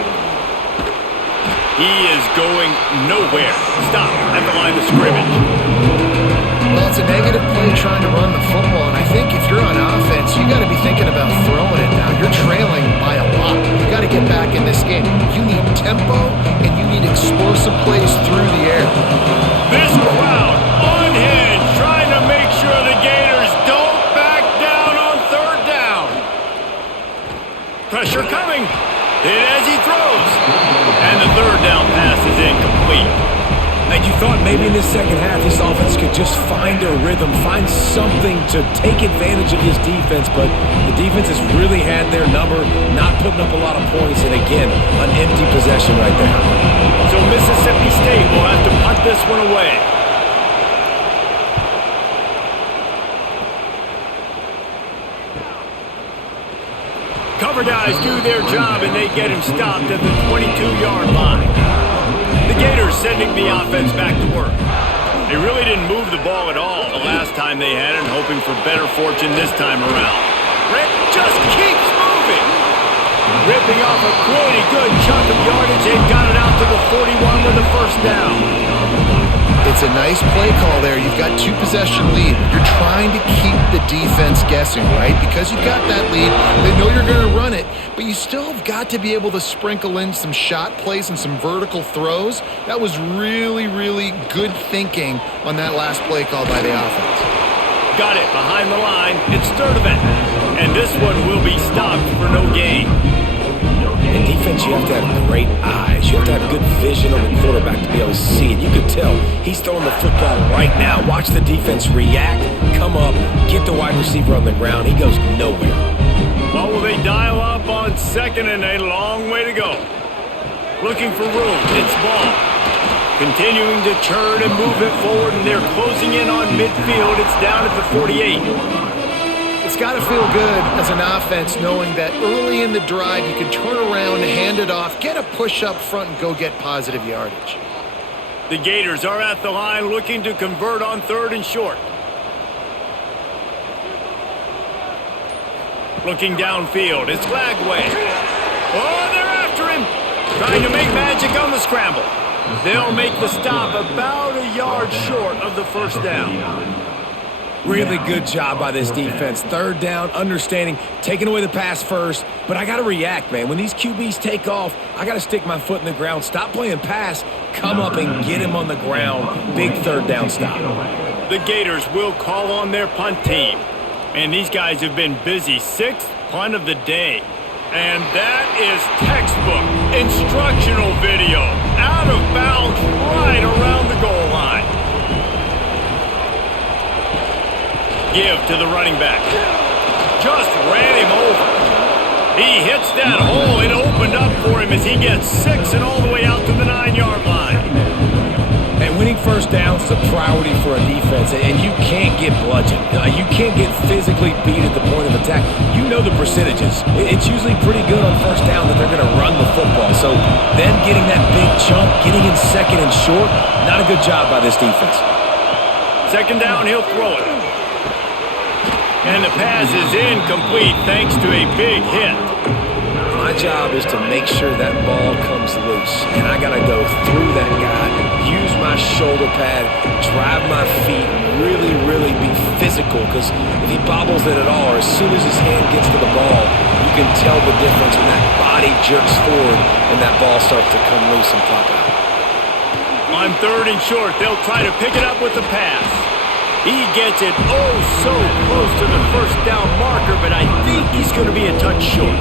He is going nowhere. Stop at the line of scrimmage. Well, it's a negative play trying to run the football, and I think if you're on offense, you got to be thinking about throwing it now. You're trailing by a lot. You got to get back in this game. You need tempo, and you thought maybe in this second half this offense could just find a rhythm, find something to take advantage of this defense, but the defense has really had their number, not putting up a lot of points, and again, an empty possession right there. So Mississippi State will have to punt this one away. Cover guys do their job, and they get him stopped at the 22-yard line. The Gators sending the offense back to work. They really didn't move the ball at all the last time they had it, hoping for better fortune this time around. Rip just keeps moving. Ripping off a pretty good chunk of yardage. They've got it out to the 41 with the first down. It's a nice play call there. You've got 2-possession lead. You're trying to keep the defense guessing, right? Because you've got that lead. They know you're going to run it, but you still have got to be able to sprinkle in some shot plays and some vertical throws. That was really, really good thinking on that last play call by the offense. Got it behind the line. It's Sturdivant. And this one will be stopped for no gain. In defense, you have to have great eyes. You have to have good vision on the quarterback to be able to see it. You could tell he's throwing the football right now. Watch the defense react, come up, get the wide receiver on the ground. He goes nowhere. Well, will they dial up on second and a long way to go? Looking for room. It's ball. Continuing to turn and move it forward, and they're closing in on midfield. It's down at the 48. It's got to feel good as an offense knowing that early in the drive you can turn around, hand it off, get a push up front, and go get positive yardage. The Gators are at the line looking to convert on 3rd and short. Looking downfield, it's Lagway. Oh, they're after him. Trying to make magic on the scramble. They'll make the stop about a yard short of the first down. Really good job by this defense. 3rd down, understanding, taking away the pass first. But I got to react, man. When these QBs take off, I got to stick my foot in the ground. Stop playing pass. Come up and get him on the ground. Big 3rd down stop. The Gators will call on their punt team. And these guys have been busy. 6th punt of the day. And that is textbook instructional video. Out of bounds right around the goal line. Give to the running back. Just ran him over. He hits that hole. It opened up for him as he gets 6 and all the way out to the 9-yard line. And winning first downs is a priority for a defense, and you can't get bludgeoned. You can't get physically beat at the point of attack. You know the percentages. It's usually pretty good on first down that they're going to run the football. So them getting that big chunk, getting in 2nd and short, not a good job by this defense. 2nd down, he'll throw it. And the pass is incomplete thanks to a big hit. My job is to make sure that ball comes loose. And I got to go through that guy, use my shoulder pad, drive my feet, really, really be physical. Because if he bobbles it at all, or as soon as his hand gets to the ball, you can tell the difference when that body jerks forward and that ball starts to come loose and pop out. On 3rd and short, they'll try to pick it up with the pass. He gets it oh so close to the first down marker, but I think he's going to be a touch short.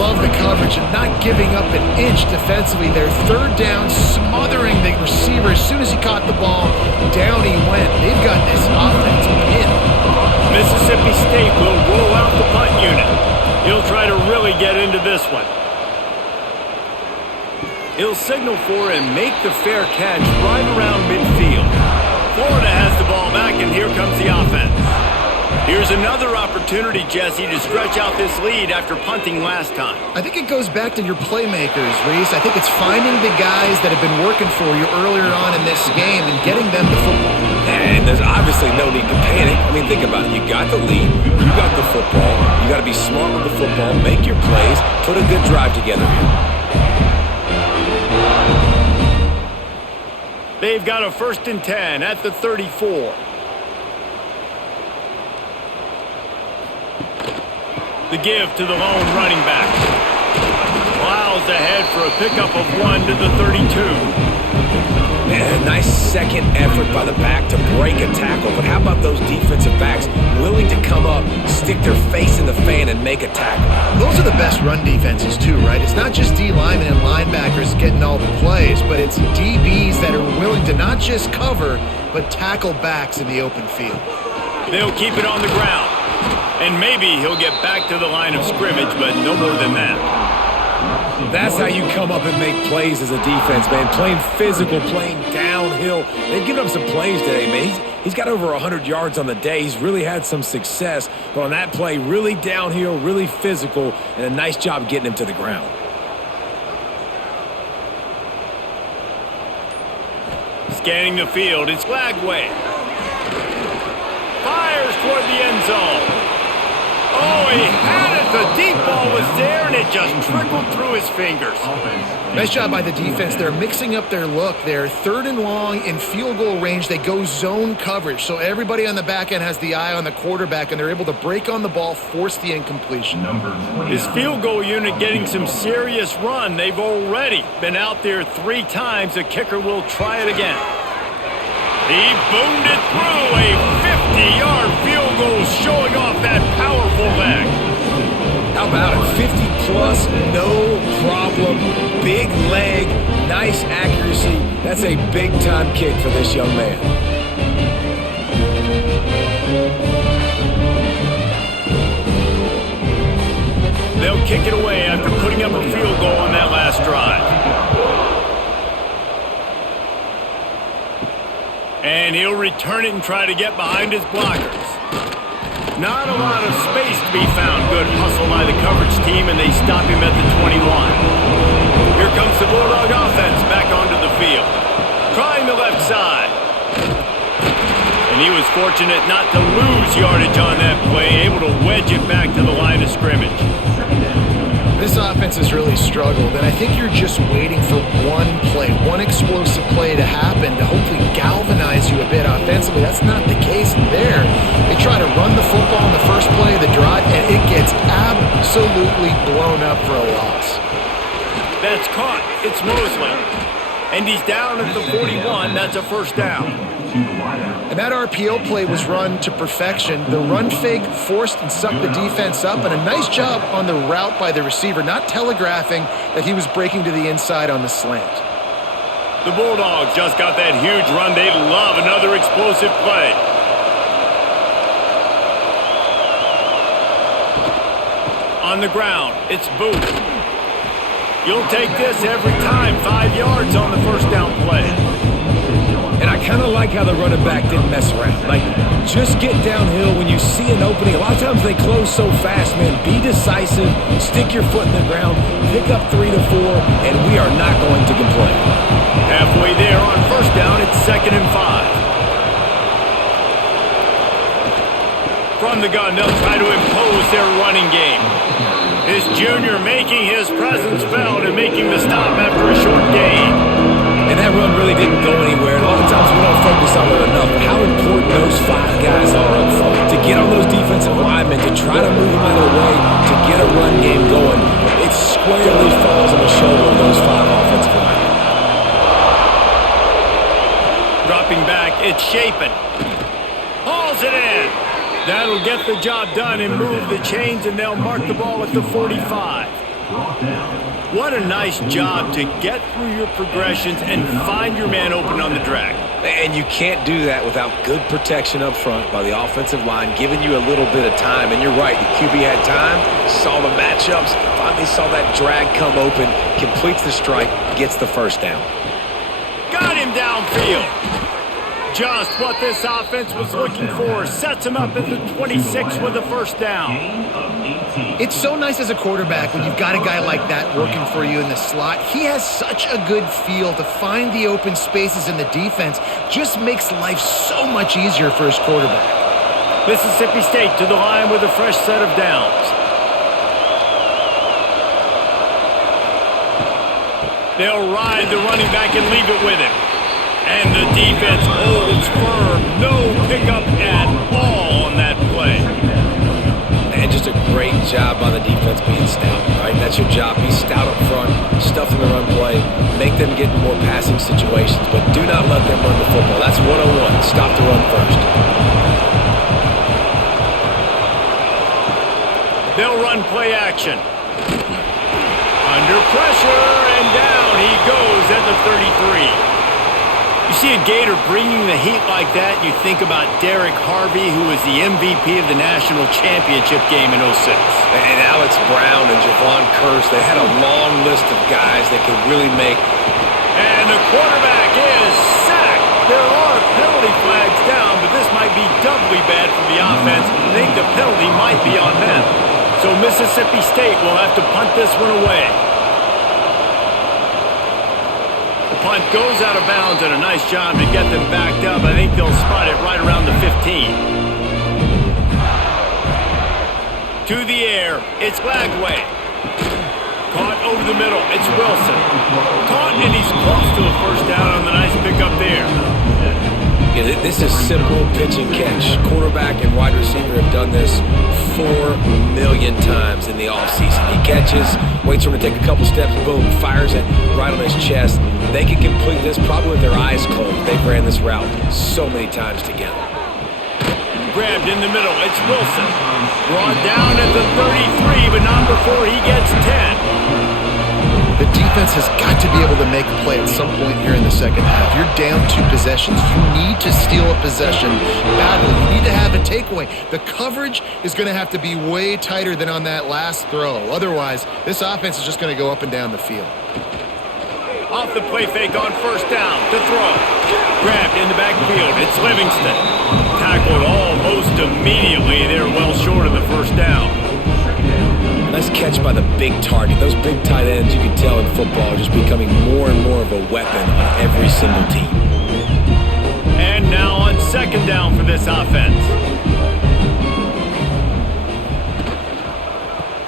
Love the coverage and not giving up an inch defensively there. 3rd down, smothering the receiver. As soon as he caught the ball, down he went. They've got this offense pinned. Mississippi State will roll out the punt unit. He'll try to really get into this one. He'll signal for and make the fair catch right around midfield. Florida has the ball back, and here comes the offense. Here's another opportunity, Jesse, to stretch out this lead after punting last time. I think it goes back to your playmakers, Reese. I think it's finding the guys that have been working for you earlier on in this game and getting them the football. And there's obviously no need to panic. I mean, think about it. You got the lead. You got the football. You got to be smart with the football. Make your plays. Put a good drive together here. They've got a 1st and 10 at the 34. The give to the lone running back. Plows ahead for a pickup of 1 to the 32. And a nice second effort by the back to break a tackle. But how about those defensive backs willing to come up, stick their face in the fan, and make a tackle? Those are the best run defenses too, right? It's not just D linemen and linebackers getting all the plays, but it's DBs that are willing to not just cover, but tackle backs in the open field. They'll keep it on the ground. And maybe he'll get back to the line of scrimmage, but no more than that. That's how you come up and make plays as a defense, man. Playing physical, playing downhill. They've given up some plays today, man. He's got over 100 yards on the day. He's really had some success. But on that play, really downhill, really physical, and a nice job getting him to the ground. Scanning the field, it's Lagway. Fires toward the end zone. Oh, he had it. The deep ball was there, and it just trickled through his fingers. Nice job by the defense. They're mixing up their look. They're 3rd and long in field goal range. They go zone coverage. So everybody on the back end has the eye on the quarterback, and they're able to break on the ball, force the incompletion. His field goal unit getting some serious run. They've already been out there 3 times. The kicker will try it again. He boomed it through a 50-yard field goal, showing off that powerful leg. How about it? 50-plus, no problem. Big leg, nice accuracy. That's a big-time kick for this young man. They'll kick it away after putting up a field goal on that last drive. And he'll return it and try to get behind his blockers. Not a lot of space to be found. Good hustle by the coverage team, and they stop him at the 21. Here comes the Bulldog offense back onto the field. Trying the left side. And he was fortunate not to lose yardage on that play, able to wedge it back to the line of scrimmage. This offense has really struggled, and I think you're just waiting for one play, one explosive play to happen to hopefully galvanize you a bit offensively. That's not the case there. They try to run the football in the first play of the drive, and it gets absolutely blown up for a loss. That's caught. It's Mosley. And he's down at the 41. That's a first down. And that RPO play was run to perfection. The run fake forced and sucked the defense up, and a nice job on the route by the receiver, not telegraphing that he was breaking to the inside on the slant. The Bulldogs just got that huge run. They love another explosive play. On the ground, it's Booth. You'll take this every time. 5 yards on the first down play. And I kind of like how the running back didn't mess around. Like, just get downhill when you see an opening. A lot of times they close so fast, man. Be decisive, stick your foot in the ground, pick up 3 to 4, and we are not going to complain. Halfway there on first down, it's 2nd and 5. From the gun, they'll try to impose their running game. This junior making his presence felt and making the stop after a short gain. And that run really didn't go anywhere. A lot of times we don't focus on it enough. How important those 5 guys are up front. To get on those defensive linemen, to try to move them out of the way, to get a run game going, it squarely falls on the shoulder of those 5 offensive linemen. Dropping back, it's Shapen. Hauls it in. That'll get the job done and move the chains, and they'll mark the ball at the 45. What a nice job to get through your progressions and find your man open on the drag. And you can't do that without good protection up front by the offensive line, giving you a little bit of time. And you're right, the QB had time, saw the matchups, finally saw that drag come open, completes the strike, gets the first down. Got him downfield. Just what this offense was looking for. Sets him up at the 26 with a first down. It's so nice as a quarterback when you've got a guy like that working for you in the slot. He has such a good feel to find the open spaces in the defense. Just makes life so much easier for his quarterback. Mississippi State to the line with a fresh set of downs. They'll ride the running back and leave it with him. And the defense holds firm. No pickup at all on that play. And just a great job by the defense being stout, right? That's your job. Be stout up front, stuff in the run play, make them get in more passing situations, but do not let them run the football. That's 101. Stop the run first. They'll run play action. Under pressure, and down he goes at the 33. You see a Gator bringing the heat like that, you think about Derek Harvey, who was the MVP of the national championship game in 06. And Alex Brown and Javon Curse, they had a long list of guys that could really make. And the quarterback is sacked. There are penalty flags down, but this might be doubly bad for the offense. I think the penalty might be on them. So Mississippi State will have to punt this one away. The punt goes out of bounds, and a nice job to get them backed up. I think they'll spot it right around the 15. To the air, it's Glagway. Caught over the middle, it's Wilson. Caught, and he's close to a first down on the nice pickup there. Yeah, this is simple pitch and catch. Quarterback and wide receiver have done this 4 million times in the offseason. He catches, waits for him to take a couple steps, boom, fires it right on his chest. They can complete this probably with their eyes closed. They've ran this route so many times together. Grabbed in the middle, it's Wilson. Brought down at the 33, but not before he gets 10. The defense has got to be able to make a play at some point here in the second half. You're down 2 possessions. You need to steal a possession badly. You need to have a takeaway. The coverage is going to have to be way tighter than on that last throw. Otherwise, this offense is just going to go up and down the field. Off the play fake on first down to throw. Grabbed in the backfield. It's Livingston. Tackled almost immediately. They're well short of the first down. Nice catch by the big target. Those big tight ends, you can tell in football, are just becoming more and more of a weapon on every single team. And now on second down for this offense.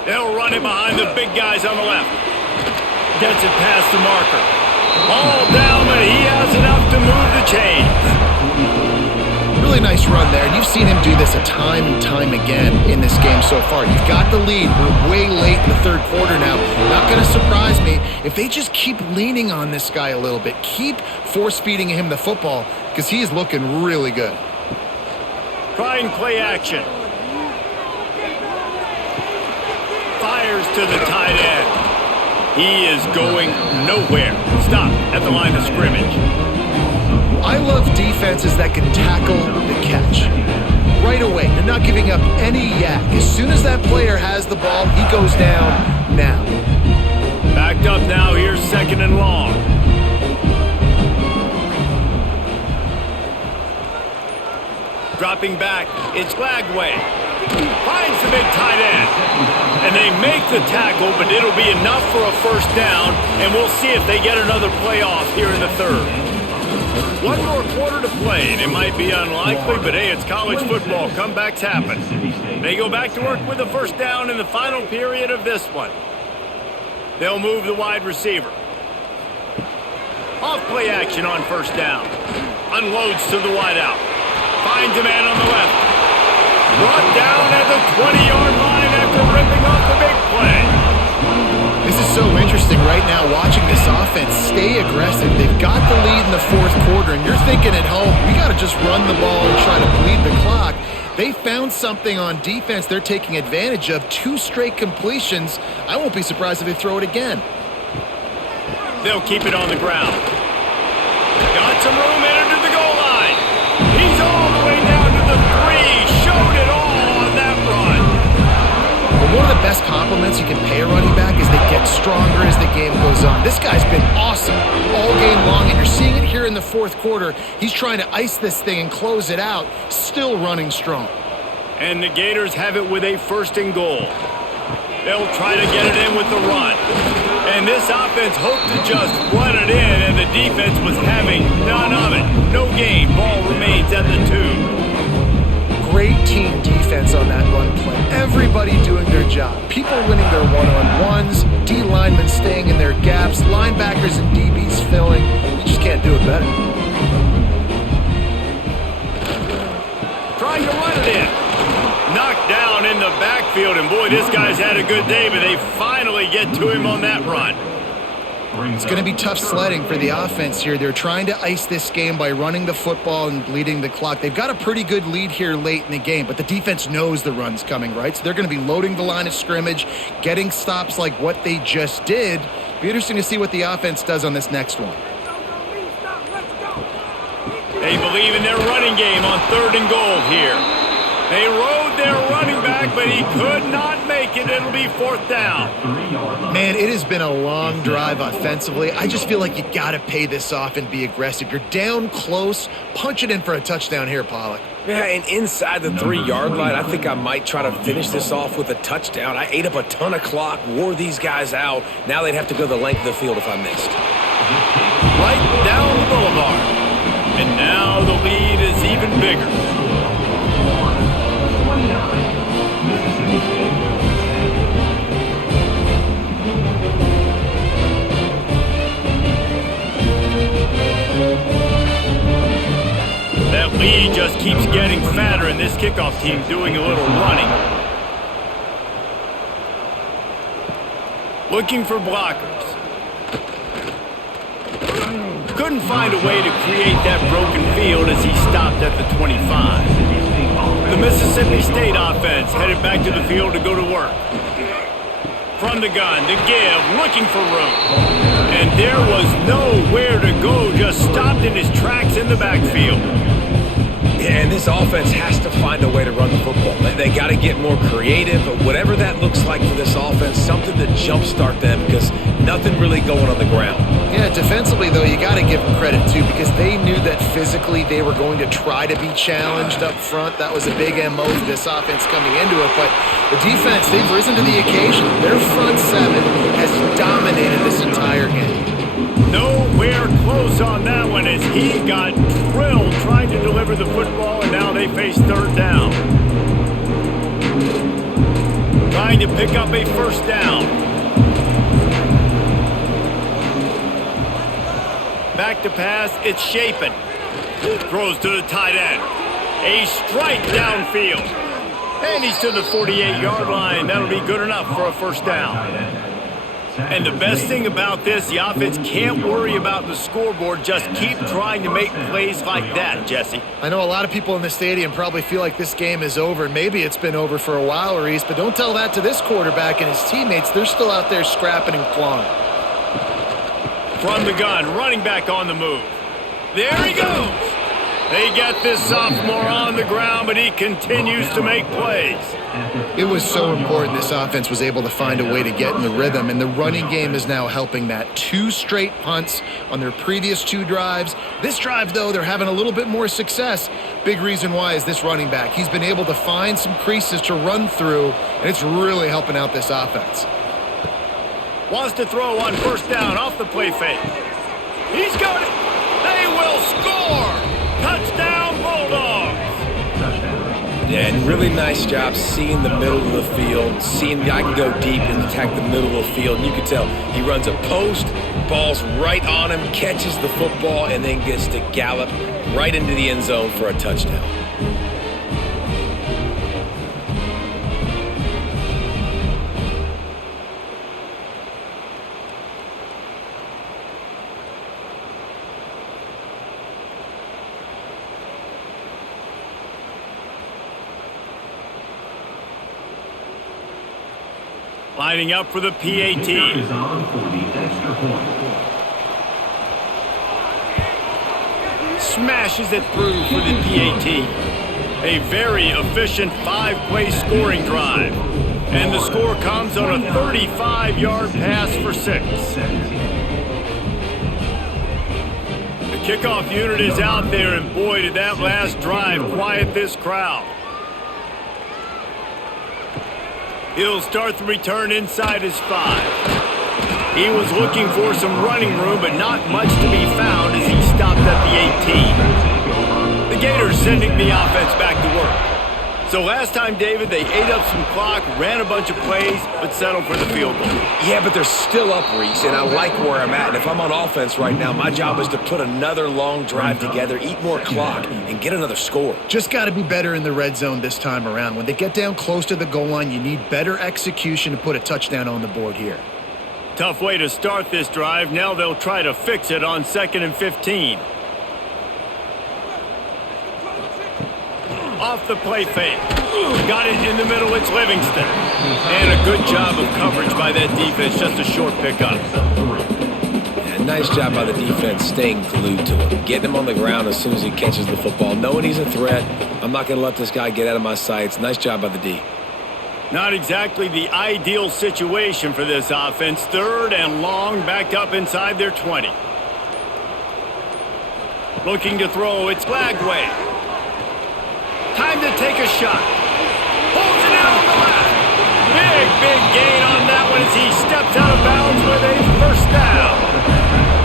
They'll run it behind the big guys on the left. Gets it past the marker. All down, but he has enough to move the chains. Really nice run there, and you've seen him do this a time and time again in this game so far. You've got the lead. We're way late in the third quarter now. Not going to surprise me if they just keep leaning on this guy a little bit. Keep force-feeding him the football because he is looking really good. Trying play action. Fires to the tight end. He is going nowhere. Stop at the line of scrimmage. I love defenses that can tackle the catch. Right away, they're not giving up any yak. As soon as that player has the ball, he goes down now. Backed up now, here's second and long. Dropping back, it's Glagway. Finds the big tight end. And they make the tackle, but it'll be enough for a first down, and we'll see if they get another play off here in the third. One more quarter to play, and it might be unlikely, but hey, it's college football. Comebacks happen. They go back to work with a first down in the final period of this one. They'll move the wide receiver. Off play action on first down. Unloads to the wideout. Finds a man on the left. Brought down at the 20-yard line after ripping off the big play. This is so interesting right now, watching this offense stay aggressive. They've got the lead in the fourth quarter, and you're thinking at home, we got to just run the ball and try to bleed the clock. They found something on defense they're taking advantage of. 2 straight completions. I won't be surprised if they throw it again. They'll keep it on the ground. Got some room in under the goal line. He's all the way down to the 3. Showed it all on that run. But one of the best compliments you can pay a running back is they get stronger as the game goes on. This guy's been awesome all game long, and you're seeing it here in the fourth quarter. He's trying to ice this thing and close it out, still running strong. And the Gators have it with a first and goal. They'll try to get it in with the run. And this offense hoped to just run it in, and the defense was having none of it. No gain. Ball remains at the 2. Great team defense on that run play. Everybody doing their job. People winning their one-on-ones, D linemen staying in their gaps, linebackers and DBs filling. You just can't do it better. Trying to run it in. Knocked down in the backfield, and boy, this guy's had a good day, but they finally get to him on that run. It's going to be tough sledding for the offense here. They're trying to ice this game by running the football and bleeding the clock. They've got a pretty good lead here late in the game, but the defense knows the run's coming, right? So they're going to be loading the line of scrimmage, getting stops like what they just did. Be interesting to see what the offense does on this next one. They believe in their running game on 3rd and goal here. They rode their running back, but he could not make it. It'll be 4th down. Man, it has been a long drive offensively. I just feel like you got to pay this off and be aggressive. You're down close. Punch it in for a touchdown here, Pollock. Yeah, and inside the 3-yard line, I think I might try to finish this off with a touchdown. I ate up a ton of clock, wore these guys out. Now they'd have to go the length of the field if I missed. Right down the boulevard. And now the lead is even bigger. That lead just keeps getting fatter, and this kickoff team doing a little running. Looking for blockers. Couldn't find a way to create that broken field as he stopped at the 25. The Mississippi State offense headed back to the field to go to work. From the gun to give, looking for room. And there was nowhere to go, just stopped in his tracks in the backfield. Yeah, and this offense has to find a way to run the football. They got to get more creative, but whatever that looks like for this offense, something to jumpstart them because nothing really going on the ground. Yeah, defensively, though, you got to give them credit, too, because they knew that physically they were going to try to be challenged up front. That was a big MO for this offense coming into it, but the defense, they've risen to the occasion. Their front seven has dominated this entire game. Nowhere close on that one as he got drilled trying to deliver the football, and now they face 3rd down. Trying to pick up a 1st down. Back to pass, it's Shapen. Throws to the tight end. A strike downfield. And he's to the 48-yard line. That'll be good enough for a 1st down. And the best thing about this, the offense can't worry about the scoreboard. Just keep trying to make plays like that, Jesse. I know a lot of people in the stadium probably feel like this game is over. Maybe it's been over for a while, Reese, but don't tell that to this quarterback and his teammates. They're still out there scrapping and clawing. From the gun, running back on the move. There he goes. They get this sophomore on the ground, but he continues to make plays. It was so important this offense was able to find a way to get in the rhythm, and the running game is now helping that. 2 straight punts on their previous 2 drives. This drive, though, they're having a little bit more success. Big reason why is this running back. He's been able to find some creases to run through, and it's really helping out this offense. Wants to throw on 1st down off the play fake. He's got it. They will score. Touchdown, Bulldogs. Yeah, and really nice job seeing the middle of the field, seeing I can go deep and attack the middle of the field. And you can tell he runs a post, ball's right on him, catches the football, and then gets to gallop right into the end zone for a touchdown. Lining up for the PAT. Is on for the extra point. Smashes it through for the PAT. A very efficient 5-play scoring drive. And the score comes on a 35-yard pass for 6. The kickoff unit is out there, and boy, did that last drive quiet this crowd. He'll start the return inside his 5. He was looking for some running room, but not much to be found as he stopped at the 18. The Gators sending the offense back to work. So last time, David, they ate up some clock, ran a bunch of plays, but settled for the field goal. Yeah, but they're still up, Reese, and I like where I'm at. And if I'm on offense right now, my job is to put another long drive together, eat more clock, and get another score. Just got to be better in the red zone this time around. When they get down close to the goal line, you need better execution to put a touchdown on the board here. Tough way to start this drive. Now they'll try to fix it on 2nd and 15. Off the play fake. Got it in the middle. It's Livingston. And a good job of coverage by that defense. Just a short pickup. Yeah, nice job by the defense staying glued to him. Getting him on the ground as soon as he catches the football. Knowing he's a threat. I'm not going to let this guy get out of my sights. Nice job by the D. Not exactly the ideal situation for this offense. 3rd and long, backed up inside their 20. Looking to throw. It's Lagway. Time to take a shot. Holds it in on the left. Big gain on that one as he steps out of bounds with a first down.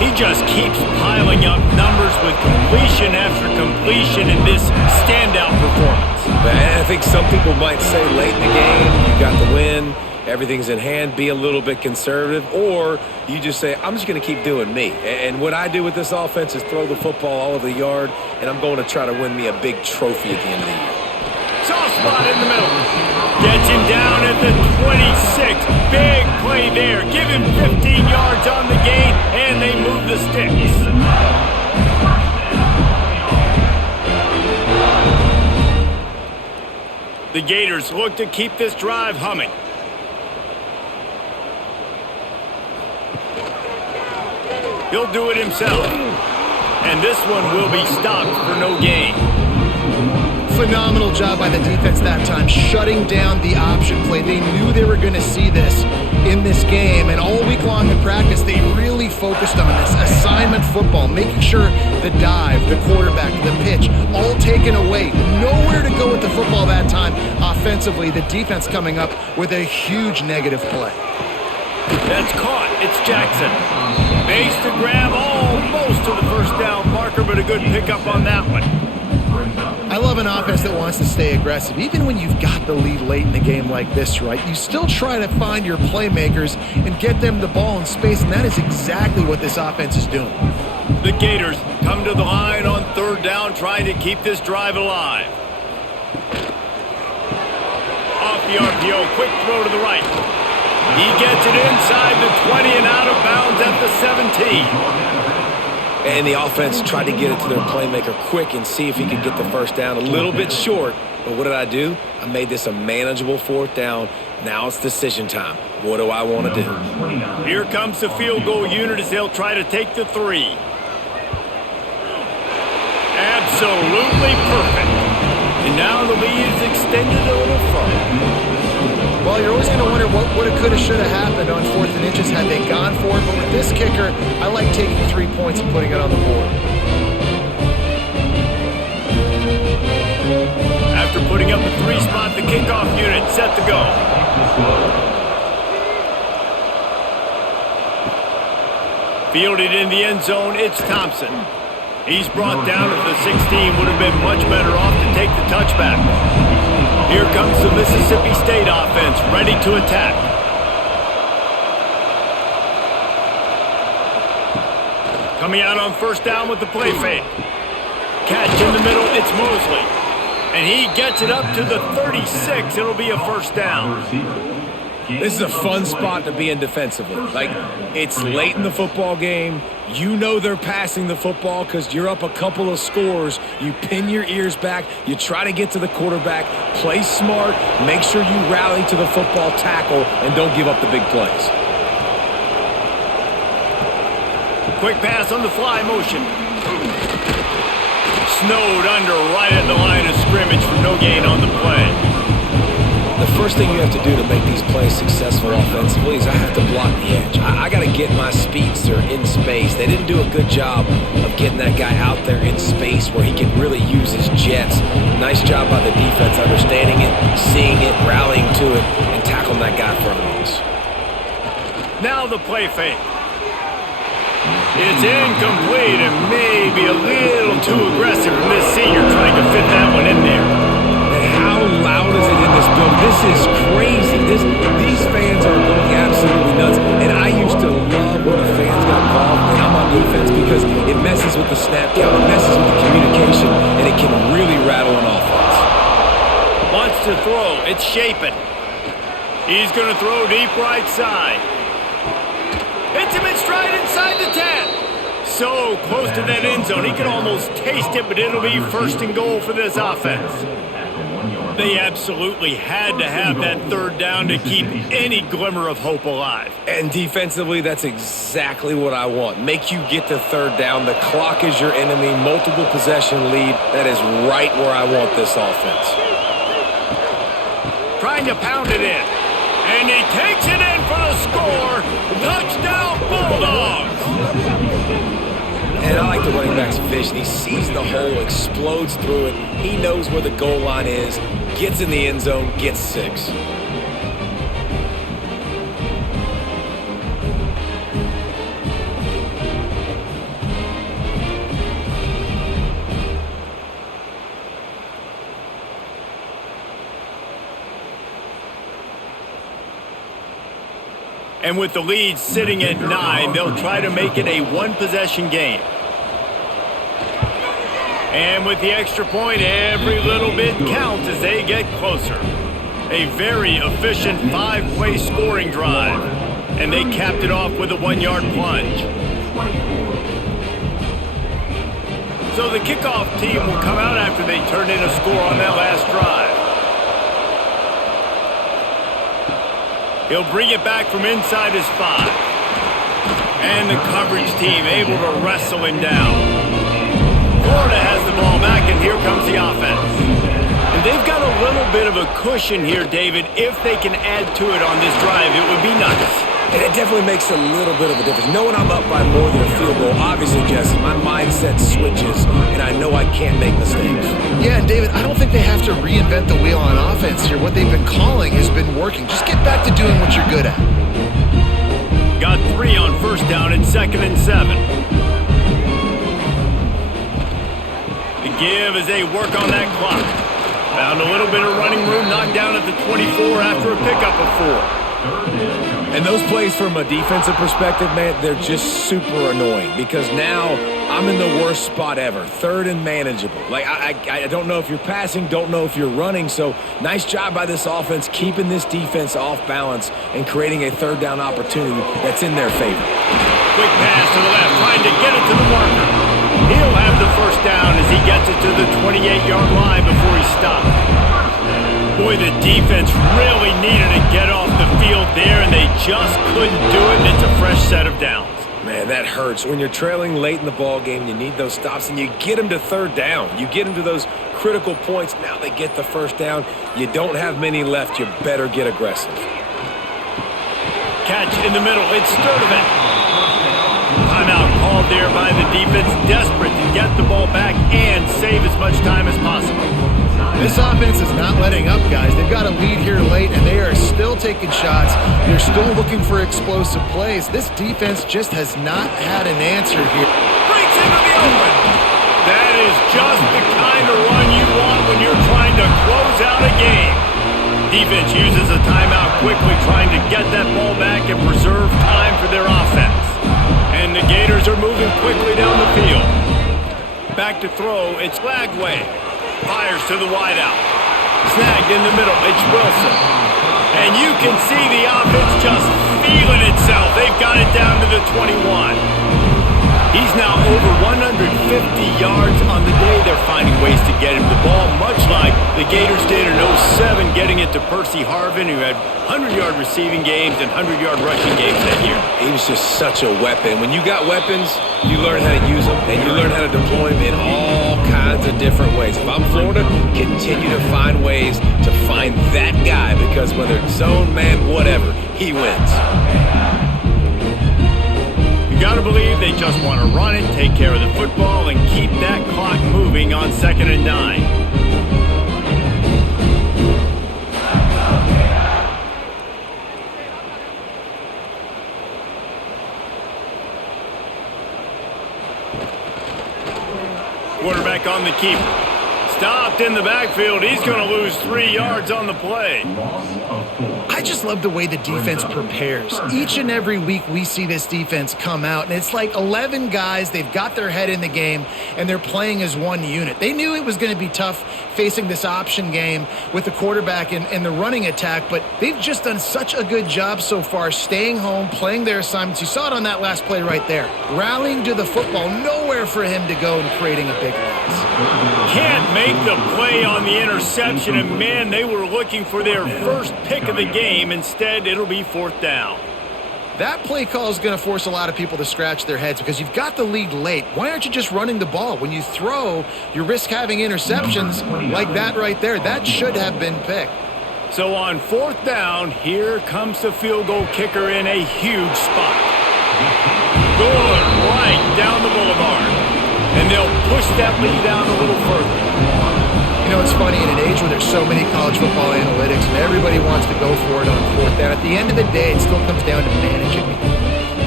He just keeps piling up numbers with completion after completion in this standout performance. And I think some people might say late in the game, you got the win, everything's in hand, be a little bit conservative, or you just say, I'm just going to keep doing me. And what I do with this offense is throw the football all over the yard, and I'm going to try to win me a big trophy at the end of the year. Soft spot in the middle. Gets him down at the 26. Big play there. Give him 15 yards on the gain, and they move the sticks. The Gators look to keep this drive humming. He'll do it himself. And this one will be stopped for no gain. Phenomenal job by the defense that time, shutting down the option play. They knew they were going to see this in this game, and all week long in practice, they really focused on this assignment football, making sure the dive, the quarterback, the pitch, all taken away. Nowhere to go with the football that time offensively. The defense coming up with a huge negative play. That's caught. It's Jackson. Base to grab almost to the first down marker, but a good pickup on that one. I love an offense that wants to stay aggressive. Even when you've got the lead late in the game like this, right, you still try to find your playmakers and get them the ball in space, and that is exactly what this offense is doing. The Gators come to the line on 3rd down, trying to keep this drive alive. Off the RPO, quick throw to the right. He gets it inside the 20 and out of bounds at the 17. And the offense tried to get it to their playmaker quick and see if he could get the first down. A little bit short, but what did I do? I made this a manageable 4th down. Now it's decision time. What do I want to do? Here comes the field goal unit as they'll try to take the 3. Absolutely perfect. And now the lead is extended a little further. Well, you're always going to wonder what woulda, coulda, shoulda happened on 4th and inches had they gone for it. But with this kicker, I like taking 3 points and putting it on the board. After putting up a 3 spot, the kickoff unit set to go. Fielded in the end zone, it's Thompson. He's brought down at the 16. Would have been much better off to take the touchback. Here comes the Mississippi State offense, ready to attack. Coming out on 1st down with the play fake. Catch in the middle, it's Mosley. And he gets it up to the 36. It'll be a first down. This is a fun spot to be in defensively. Like, it's late in the football game. You know they're passing the football because you're up a couple of scores. You pin your ears back. You try to get to the quarterback. Play smart. Make sure you rally to the football tackle and don't give up the big plays. Quick pass on the fly motion. Snowed under right at the line of scrimmage for no gain on the play. The first thing you have to do to make these plays successful offensively is I have to block the edge. I got to get my speedster in space. They didn't do a good job of getting that guy out there in space where he can really use his jets. Nice job by the defense understanding it, seeing it, rallying to it, and tackling that guy for a loss. Now the play fake. It's incomplete and maybe a little too aggressive from this senior trying to fit that one in there. How loud is it in this building? This is crazy. These fans are going absolutely nuts. And I used to love when the fans got involved when I'm on defense because it messes with the snap count, it messes with the communication, and it can really rattle an offense. Wants to throw. It's Shapen. He's going to throw deep right side. Hits him in stride inside the 10. So close to that end zone, he can almost taste it, but it'll be first and goal for this offense. They absolutely had to have that third down to keep any glimmer of hope alive. And defensively, that's exactly what I want. Make you get the third down. The clock is your enemy. Multiple possession lead. That is right where I want this offense. Trying to pound it in. And he takes it in for the score. Touchdown, Bulldogs! And I like the running back's vision. He sees the hole, explodes through it. He knows where the goal line is, gets in the end zone, gets 6. And with the lead sitting at 9, they'll try to make it a one-possession game. And with the extra point, every little bit counts as they get closer. A very efficient 5-play scoring drive. And they capped it off with a 1-yard plunge. So the kickoff team will come out after they turn in a score on that last drive. He'll bring it back from inside his 5. And the coverage team able to wrestle him down. Florida has the ball back, and here comes the offense. And they've got a little bit of a cushion here, David. If they can add to it on this drive, it would be nice. And it definitely makes a little bit of a difference. Knowing I'm up by more than a field goal, obviously, Jesse, my mindset switches, and I know I can't make mistakes. Yeah, and David, I don't think they have to reinvent the wheel on offense here. What they've been calling has been working. Just get back to doing what you're good at. Got 3 on first down and 2nd and 7. The give as they work on that clock. Found a little bit of running room, knocked down at the 24 after a pickup of 4. And those plays from a defensive perspective, man, they're just super annoying because now I'm in the worst spot ever, 3rd and manageable. Like, I don't know if you're passing, don't know if you're running, so nice job by this offense keeping this defense off balance and creating a 3rd down opportunity that's in their favor. Quick pass to the left, trying to get it to the marker. He'll have the first down as he gets it to the 28-yard line before he stops. Boy, the defense really needed to get off the field there, and they just couldn't do it, and it's a fresh set of downs. Man, that hurts. When you're trailing late in the ball game, you need those stops, and you get them to 3rd down. You get them to those critical points. Now they get the first down. You don't have many left. You better get aggressive. Catch in the middle. It's Sturdivant. Timeout called there by the defense, desperate to get the ball back and save as much time as possible. This offense is not letting up, guys. They've got a lead here late, and they are still taking shots. They're still looking for explosive plays. This defense just has not had an answer here. Breaks into the open. That is just the kind of run you want when you're trying to close out a game. Defense uses a timeout quickly, trying to get that ball back and preserve time for their offense. And the Gators are moving quickly down the field. Back to throw, it's Lagway. Fires to the wideout. Snagged in the middle, it's Wilson. And you can see the offense just feeling itself. They've got it down to the 21. He's now over 150 yards on the day. They're finding ways to get him the ball, much like the Gators did in 07, getting it to Percy Harvin, who had 100-yard receiving games and 100-yard rushing games that year. He was just such a weapon. When you got weapons, you learn how to use them, and you learn how to deploy them in all kinds of different ways. If I'm Florida, continue to find ways to find that guy, because whether it's zone, man, whatever, he wins. You got to believe they just want to run it, take care of the football, and keep that clock moving on 2nd and 9. Quarterback on the keeper. stopped in the backfield. He's going to lose 3 yards on the play. Loss of 4. I just love the way the defense prepares. Each and every week we see this defense come out, and it's like 11 guys. They've got their head in the game, and they're playing as one unit. They knew it was going to be tough facing this option game with the quarterback and the running attack, but they've just done such a good job so far staying home, playing their assignments. You saw it on that last play right there. Rallying to the football, nowhere for him to go and creating a big loss. Can't make the play on the interception, and man, they were looking for their first pick of the game. Instead, it'll be 4th down. That play call is going to force a lot of people to scratch their heads because you've got the lead late. Why aren't you just running the ball? When you throw, you risk having interceptions like that right there. That should have been picked. So on 4th down, here comes the field goal kicker in a huge spot. Good, right down the boulevard. And they'll push that lead out a little further. You know, it's funny, in an age where there's so many college football analytics and everybody wants to go for it on 4th down, at the end of the day, it still comes down to managing.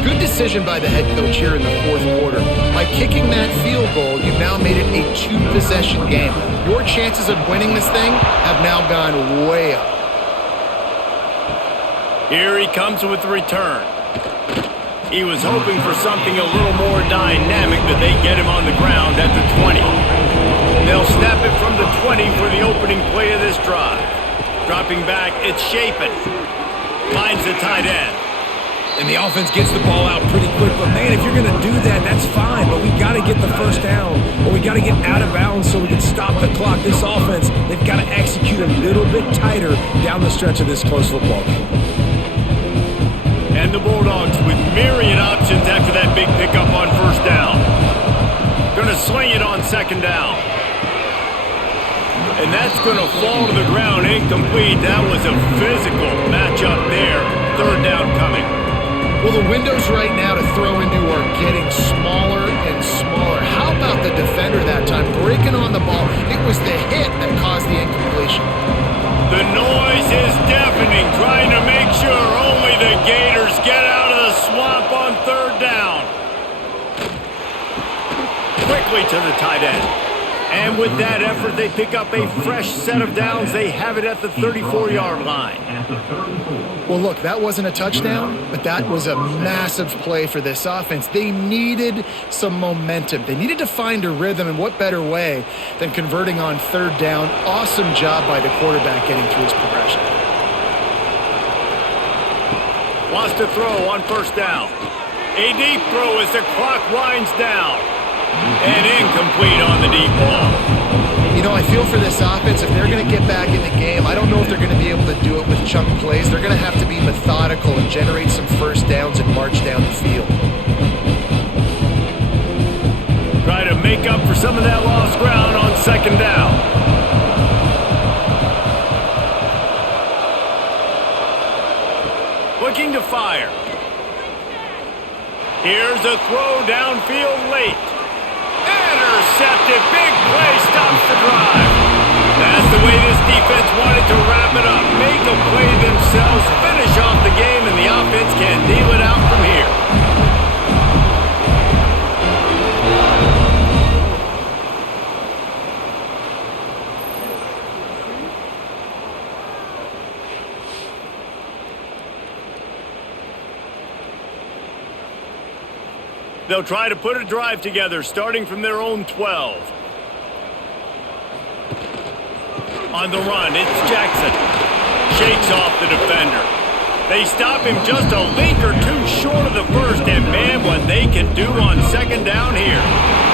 Good decision by the head coach here in the 4th quarter. By kicking that field goal, you've now made it a 2-possession game. Your chances of winning this thing have now gone way up. Here he comes with the return. He was hoping for something a little more dynamic, but they get him on the ground at the 20. They'll snap it from the 20 for the opening play of this drive. Dropping back, it's Shapen. Finds the tight end. And the offense gets the ball out pretty quick. But, man, if you're going to do that, that's fine. But we got to get the first down, or we got to get out of bounds so we can stop the clock. This offense, they've got to execute a little bit tighter down the stretch of this close football game. And the Bulldogs with myriad options after that big pickup on 1st down. Going to sling it on 2nd down. And that's going to fall to the ground incomplete. That was a physical matchup there. 3rd down coming. Well, the windows right now to throw into are getting smaller and smaller. How about the defender that time breaking on the ball? It was the hit that caused the incompletion. The noise is deafening, trying to make sure only the Gators get out of the swamp on 3rd down. Quickly to the tight end. And with that effort, they pick up a fresh set of downs. They have it at the 34-yard line. Well, look, that wasn't a touchdown, but that was a massive play for this offense. They needed some momentum. They needed to find a rhythm, and what better way than converting on 3rd down. Awesome job by the quarterback getting through his progression. Wants to throw on 1st down. A deep throw as the clock winds down. And incomplete on the deep ball. You know, I feel for this offense, if they're going to get back in the game, I don't know if they're going to be able to do it with chunk plays. They're going to have to be methodical and generate some first downs and march down the field. Try to make up for some of that lost ground on 2nd down. Looking to fire. Here's a throw downfield late. Intercepted. Big play stops the drive. That's the way this defense wanted to wrap it up. Make a play themselves, finish off the game, and the offense can deal it out from here. They'll try to put a drive together, starting from their own 12. On the run, it's Jackson. Shakes off the defender. They stop him just a link or two short of the first, and man, what they can do on 2nd down here.